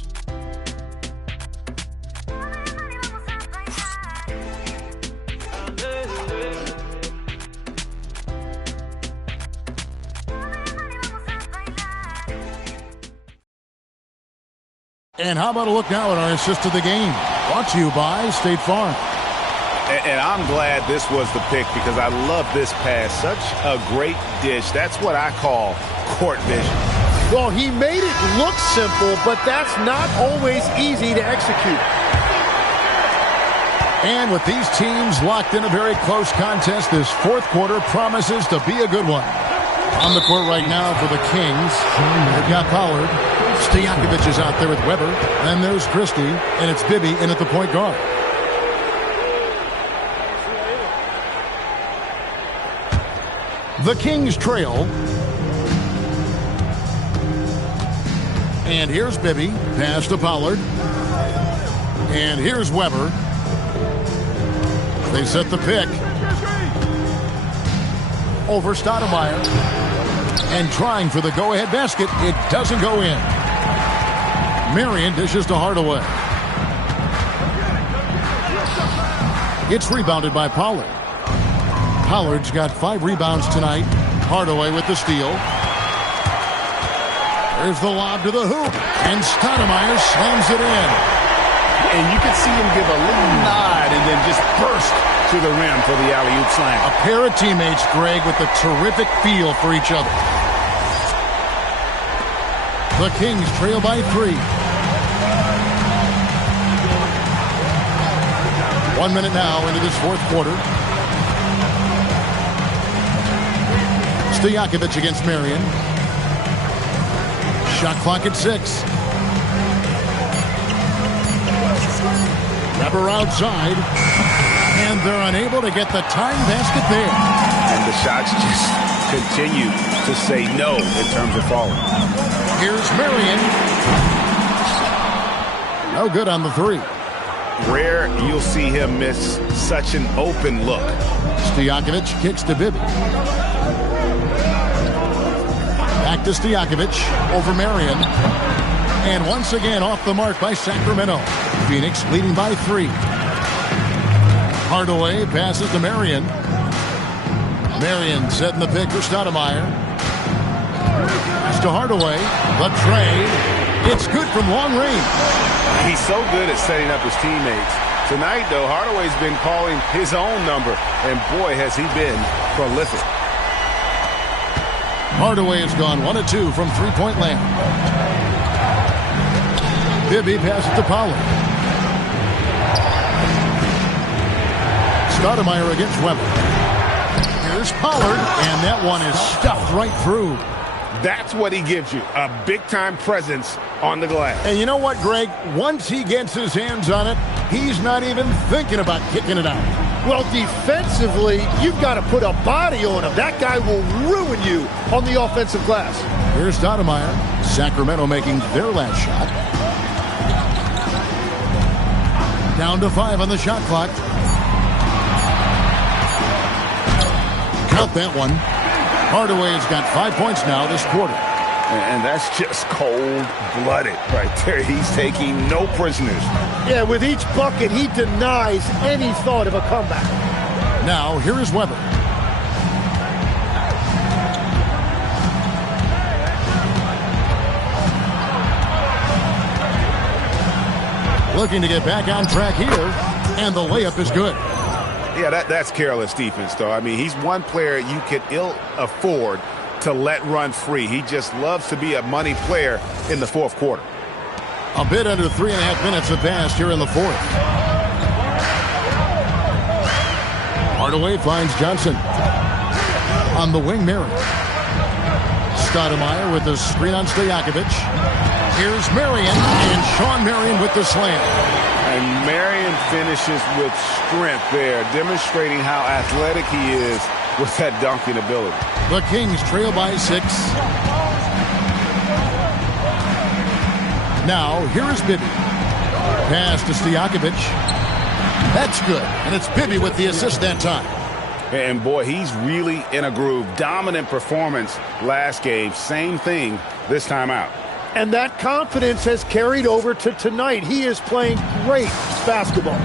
And how about a look now at our assist of the game? Brought to you by State Farm. And I'm glad this was the pick because I love this pass. Such a great dish. That's what I call court vision. Well, he made it look simple, but that's not always easy to execute. And with these teams locked in a very close contest, this fourth quarter promises to be a good one. On the court right now for the Kings, they've got Pollard. Stojakovic is out there with Weber. Then there's Christie, and it's Bibby in at the point guard. The Kings trail. And here's Bibby. Pass to Pollard. And here's Weber. They set the pick. Over Stoudemire. And trying for the go-ahead basket. It doesn't go in. Marion dishes to Hardaway. It's rebounded by Pollard. Pollard's got 5 rebounds tonight. Hardaway with the steal. There's the lob to the hoop. And Stoudemire slams it in. And you could see him give a little nod and then just burst to the rim for the alley-oop slam. A pair of teammates, Greg, with a terrific feel for each other. The Kings trail by 3. 1 minute now into this fourth quarter. Stojakovic against Marion. Shot clock at 6. Weber outside. And they're unable to get the tying basket there. And the shots just continue to say no in terms of falling. Here's Marion. No good on the 3. Rare you'll see him miss such an open look. Stojakovic kicks to Bibby. Back to Stojakovic over Marion. And once again off the mark by Sacramento. Phoenix leading by 3. Hardaway passes to Marion. Marion setting the pick for Stoudemire. Pass to Hardaway. The trade. It's good from long range. He's so good at setting up his teammates. Tonight, though, Hardaway's been calling his own number, and boy, has he been prolific. Hardaway has gone 1 of 2 from three-point land. Bibby passes to Pollard. Stoudemire against Weber. Here's Pollard, and that one is stuffed right through. That's what he gives you, a big-time presence on the glass. And you know what, Greg? Once he gets his hands on it, he's not even thinking about kicking it out. Well, defensively, you've got to put a body on him. That guy will ruin you on the offensive glass. Here's Stoudemire. Sacramento making their last shot. Down to 5 on the shot clock. Count that one. Hardaway has got 5 points now this quarter. And that's just cold-blooded right there. He's taking no prisoners. Yeah, with each bucket, he denies any thought of a comeback. Now, here is Weber. Looking to get back on track here, and the layup is good. Yeah, that's careless defense, though. I mean, he's one player you could ill afford to let run free. He just loves to be a money player in the fourth quarter. A bit under 3.5 minutes have passed here in the fourth. Hardaway finds Johnson. On the wing, Marion. Stoudemire with the screen on Stojakovic. Here's Marion, and Shawn Marion with the slam. And Marion finishes with strength there, demonstrating how athletic he is with that dunking ability. The Kings trail by 6. Now, here is Bibby. Pass to Stojakovic. That's good, and it's Bibby with the assist that time. And boy, he's really in a groove. Dominant performance last game. Same thing this time out. And that confidence has carried over to tonight. He is playing great basketball.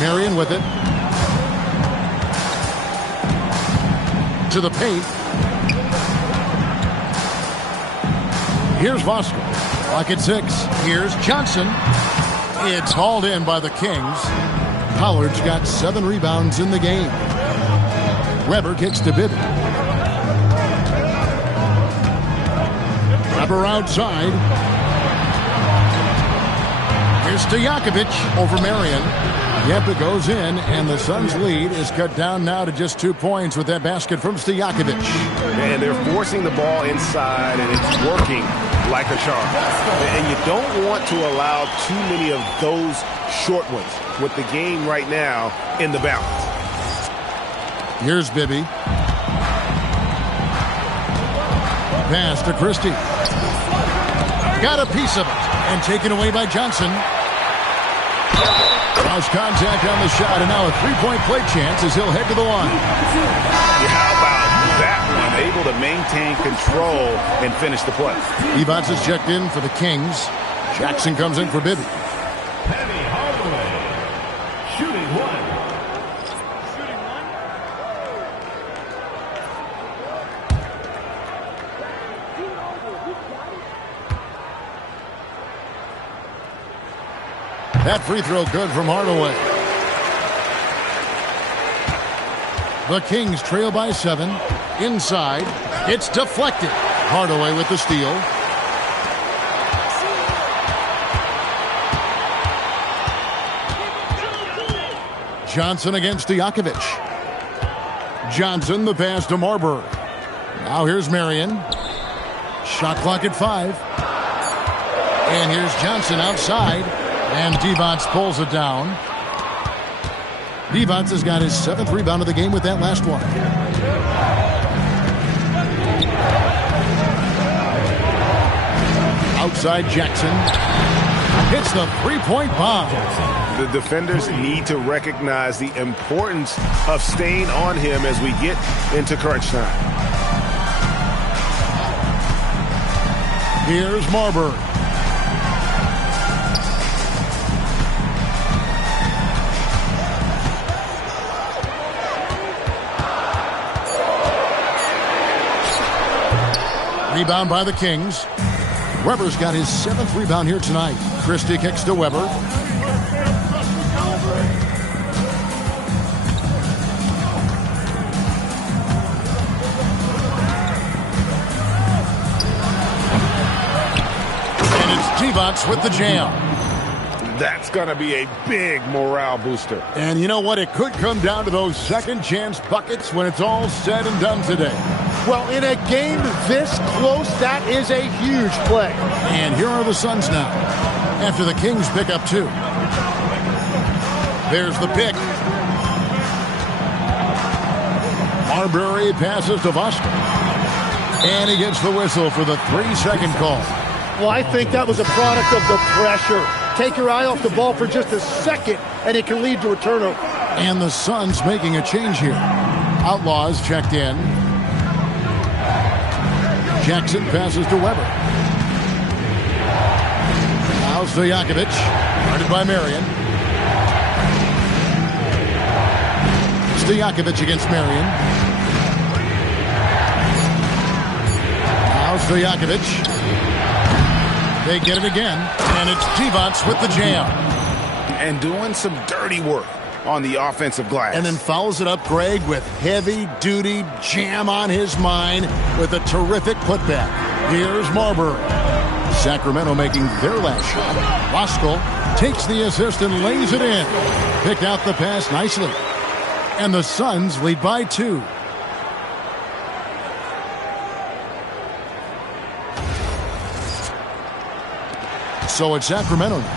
Marion with it. To the paint. Here's Vosco. Clock at 6. Here's Johnson. It's hauled in by the Kings. Pollard's got 7 rebounds in the game. Weber kicks to Bibby. Weber outside. Here's Stojakovic over Marion. Yep, it goes in, and the Suns' lead is cut down now to just 2 points with that basket from Stojakovic. And they're forcing the ball inside, and it's working like a charm. And you don't want to allow too many of those short ones with the game right now in the balance. Here's Bibby. Pass to Christie. Got a piece of it, and taken away by Johnson. Cross contact on the shot, and now a 3-point play chance as he'll head to the line. How about that one? Able to maintain control and finish the play. Evans is checked in for the Kings. Jackson comes in for Bibby. Penny Hardaway, shooting 1. That free throw good from Hardaway. The Kings trail by 7. Inside. It's deflected. Hardaway with the steal. Johnson against Stojakovic. Johnson, the pass to Marbury. Now here's Marion. Shot clock at 5. And here's Johnson outside. And Devonts pulls it down. Devonts has got his 7th rebound of the game with that last one. Outside Jackson. Hits the 3-point bomb. The defenders need to recognize the importance of staying on him as we get into crunch time. Here's Marbury. Rebound by the Kings. Weber's got his 7th rebound here tonight. Christie kicks to Weber. And it's Devonts with the jam. That's going to be a big morale booster. And you know what? It could come down to those second chance buckets when it's all said and done today. Well, in a game this close, that is a huge play. And here are the Suns now, after the Kings pick up 2. There's the pick. Marbury passes to Vosco. And he gets the whistle for the 3-second call. Well, I think that was a product of the pressure. Take your eye off the ball for just a second, and it can lead to a turnover. And the Suns making a change here. Outlaws checked in. Jackson passes to Weber. Now Stojakovic, guarded by Marion. Stojakovic against Marion. Now Stojakovic. They get it again, and it's Divac with the jam. And doing some dirty work on the offensive glass. And then follows it up, Greg, with heavy-duty jam on his mind with a terrific putback. Here's Marbury. Sacramento making their last shot. Voskuhl takes the assist and lays it in. Picked out the pass nicely. And the Suns lead by 2. So it's Sacramento now.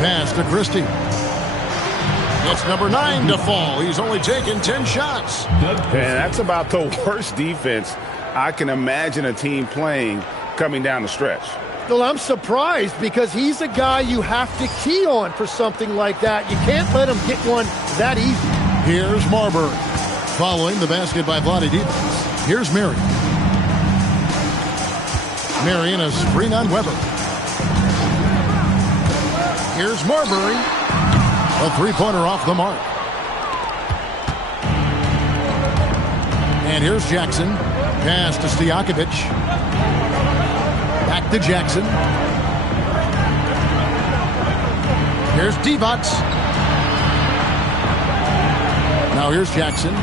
Pass to Christie. It's number 9 to fall. He's only taken 10 shots. And that's about the worst defense I can imagine a team playing coming down the stretch. Well, I'm surprised because he's a guy you have to key on for something like that. You can't let him get one that easy. Here's Marbury. Following the basket by Vlade Divac. Here's Marion. Marion is screen on Weber. Here's Marbury. A three-pointer off the mark. And here's Jackson. Pass to Stojakovic. Back to Jackson. Here's Divac. Now here's Jackson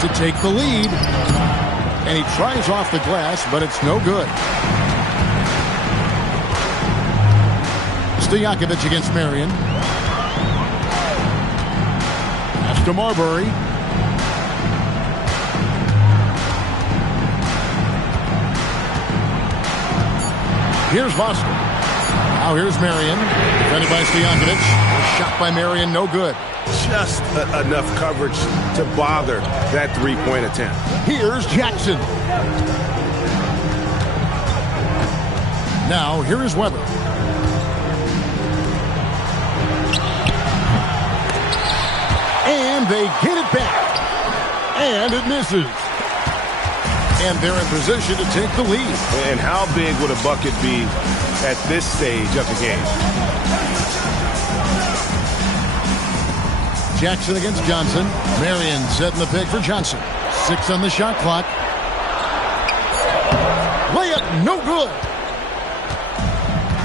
to take the lead. And he tries off the glass, but it's no good. Stojakovic against Marion. Pass to Marbury. Here's Voskuhl. Now here's Marion. Defended by Stojakovic. Shot by Marion, no good. Just enough coverage to bother that three-point attempt. Here's Jackson. Now here is Weber. And they get it back. And it misses. And they're in position to take the lead. And how big would a bucket be at this stage of the game? Jackson against Johnson. Marion setting the pick for Johnson. 6 on the shot clock. Layup, no good.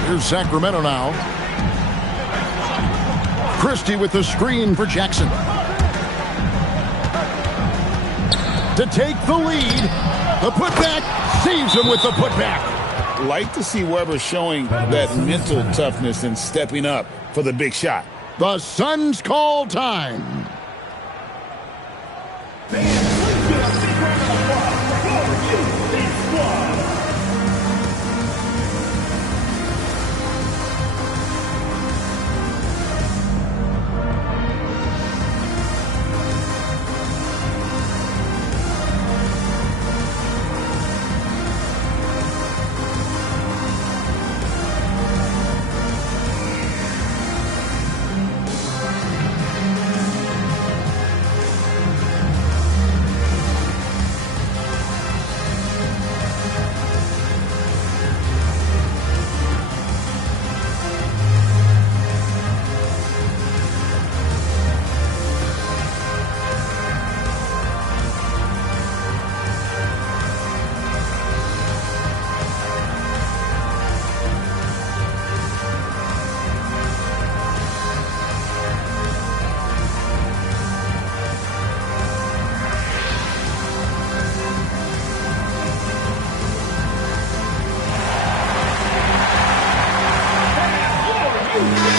Here's Sacramento now. Christie with the screen for Jackson. To take the lead. The putback saves him with the putback. Like to see Weber showing that mental toughness and stepping up for the big shot. The Suns call time.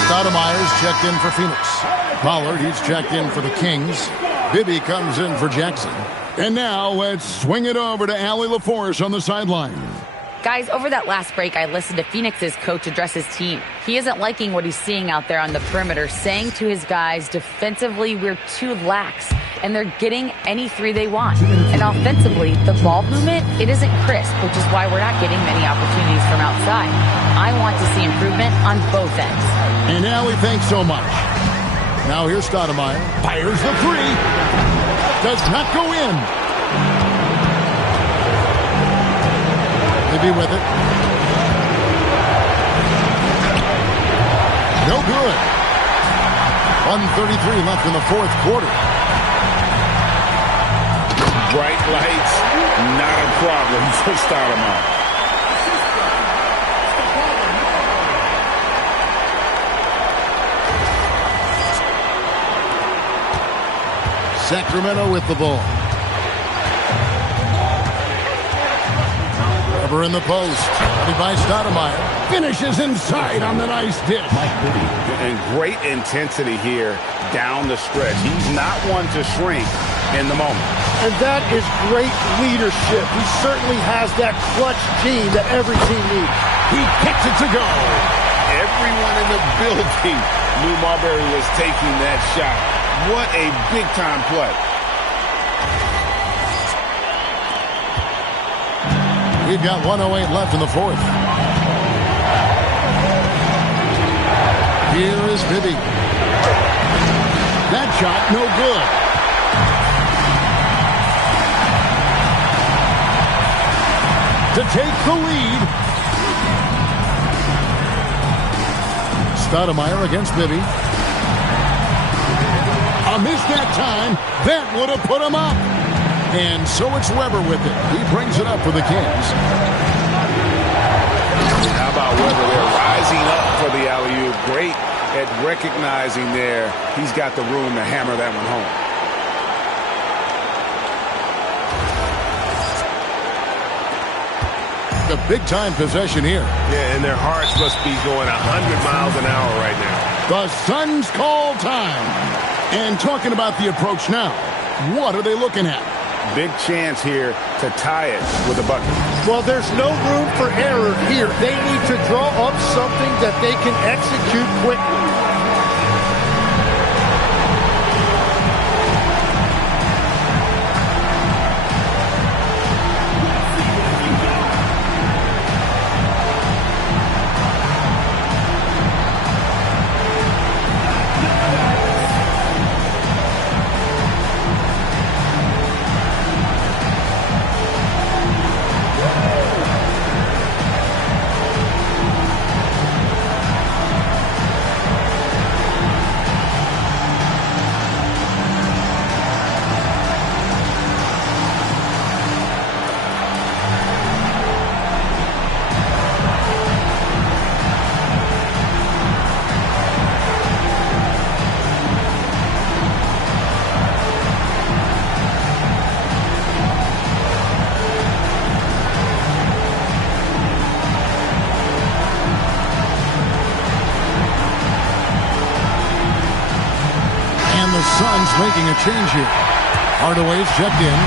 Stoudemire's checked in for Phoenix. Pollard, he's checked in for the Kings. Bibby comes in for Jackson. And now let's swing it over to Allie LaForce on the sideline. Guys, over that last break, I listened to Phoenix's coach address his team. He isn't liking what he's seeing out there on the perimeter, saying to his guys, defensively, we're too lax, and they're getting any three they want. And offensively, the ball movement, it isn't crisp, which is why we're not getting many opportunities from outside. I want to see improvement on both ends. And now he thanks so much. Now here's Stoudemire. Fires the three. Does not go in. Maybe with it. No good. 1:33 left in the fourth quarter. Bright lights, not a problem for Stoudemire. Sacramento with the ball. Weber in the post. By Stoudemire. Finishes inside on the nice dish. And great intensity here down the stretch. He's not one to shrink in the moment. And that is great leadership. He certainly has that clutch gene that every team needs. He kicks it to go. Everyone in the building knew Marbury was taking that shot. What a big-time play. We've got 1:08 left in the fourth. Here is Bibby. That shot, no good. To take the lead. Stoudemire against Bibby. A miss that time. That would have put him up. And so it's Weber with it. He brings it up for the Kings. How about Weber there rising up for the alley-oop? Great at recognizing there. He's got the room to hammer that one home. The big-time possession here. Yeah, and their hearts must be going 100 miles an hour right now. The Suns call time. And talking about the approach now, what are they looking at? Big chance here to tie it with a bucket. Well, there's no room for error here. They need to draw up something that they can execute quickly. Suns making a change here. Hardaway's checked in.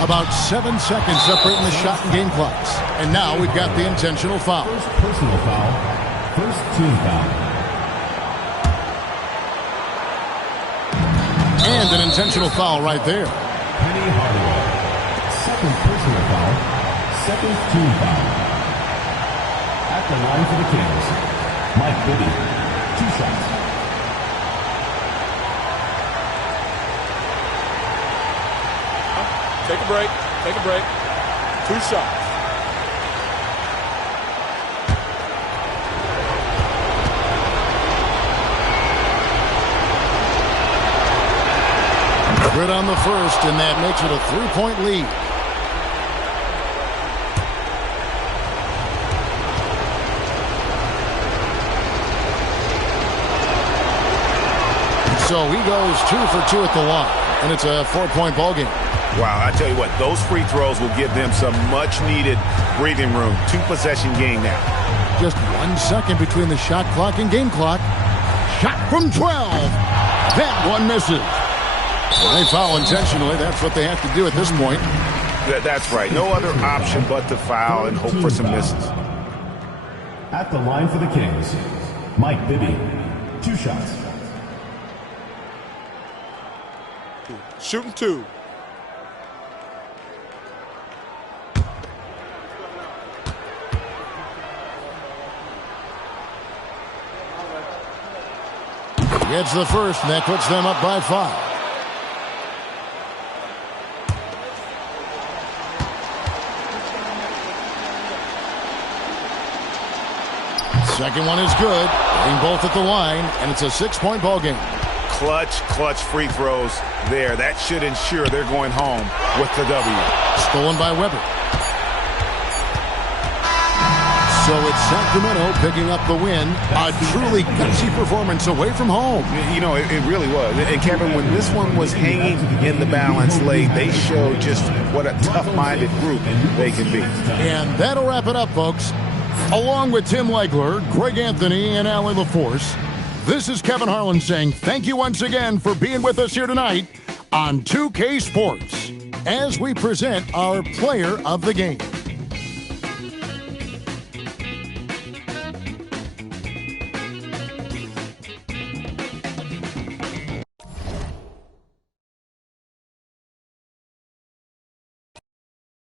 About 7 seconds separating the shot and game clocks. And now we've got the intentional foul. First personal foul. First team foul. And an intentional foul right there. Penny Hardaway. Second personal foul. Second team foul. At the line for the Kings, Mike Bibby. 2 shots. Take a break. Take a break. 2 shots. Good on the first, and that makes it a 3-point lead. So he goes 2 for 2 at the line, and it's a 4-point ball game. Wow, I tell you what, those free throws will give them some much-needed breathing room. 2-possession game now. Just 1 second between the shot clock and game clock. Shot from 12. That one misses. Well, they foul intentionally. That's what they have to do at this point. That's right. No other option but to foul and hope for some misses. At the line for the Kings, Mike Bibby, 2 shots. Shooting 2. Gets the first, and that puts them up by 5. Second one is good. Hitting both at the line, and it's a 6-point ball game. Clutch free throws there. That should ensure they're going home with the W. Stolen by Weber. So it's Sacramento picking up the win. A truly gutsy performance away from home. You know, it really was. And Kevin, when this one was hanging in the balance late, they showed just what a tough-minded group they can be. And that'll wrap it up, folks. Along with Tim Legler, Greg Anthony, and Allie LaForce, this is Kevin Harlan saying thank you once again for being with us here tonight on 2K Sports as we present our player of the game.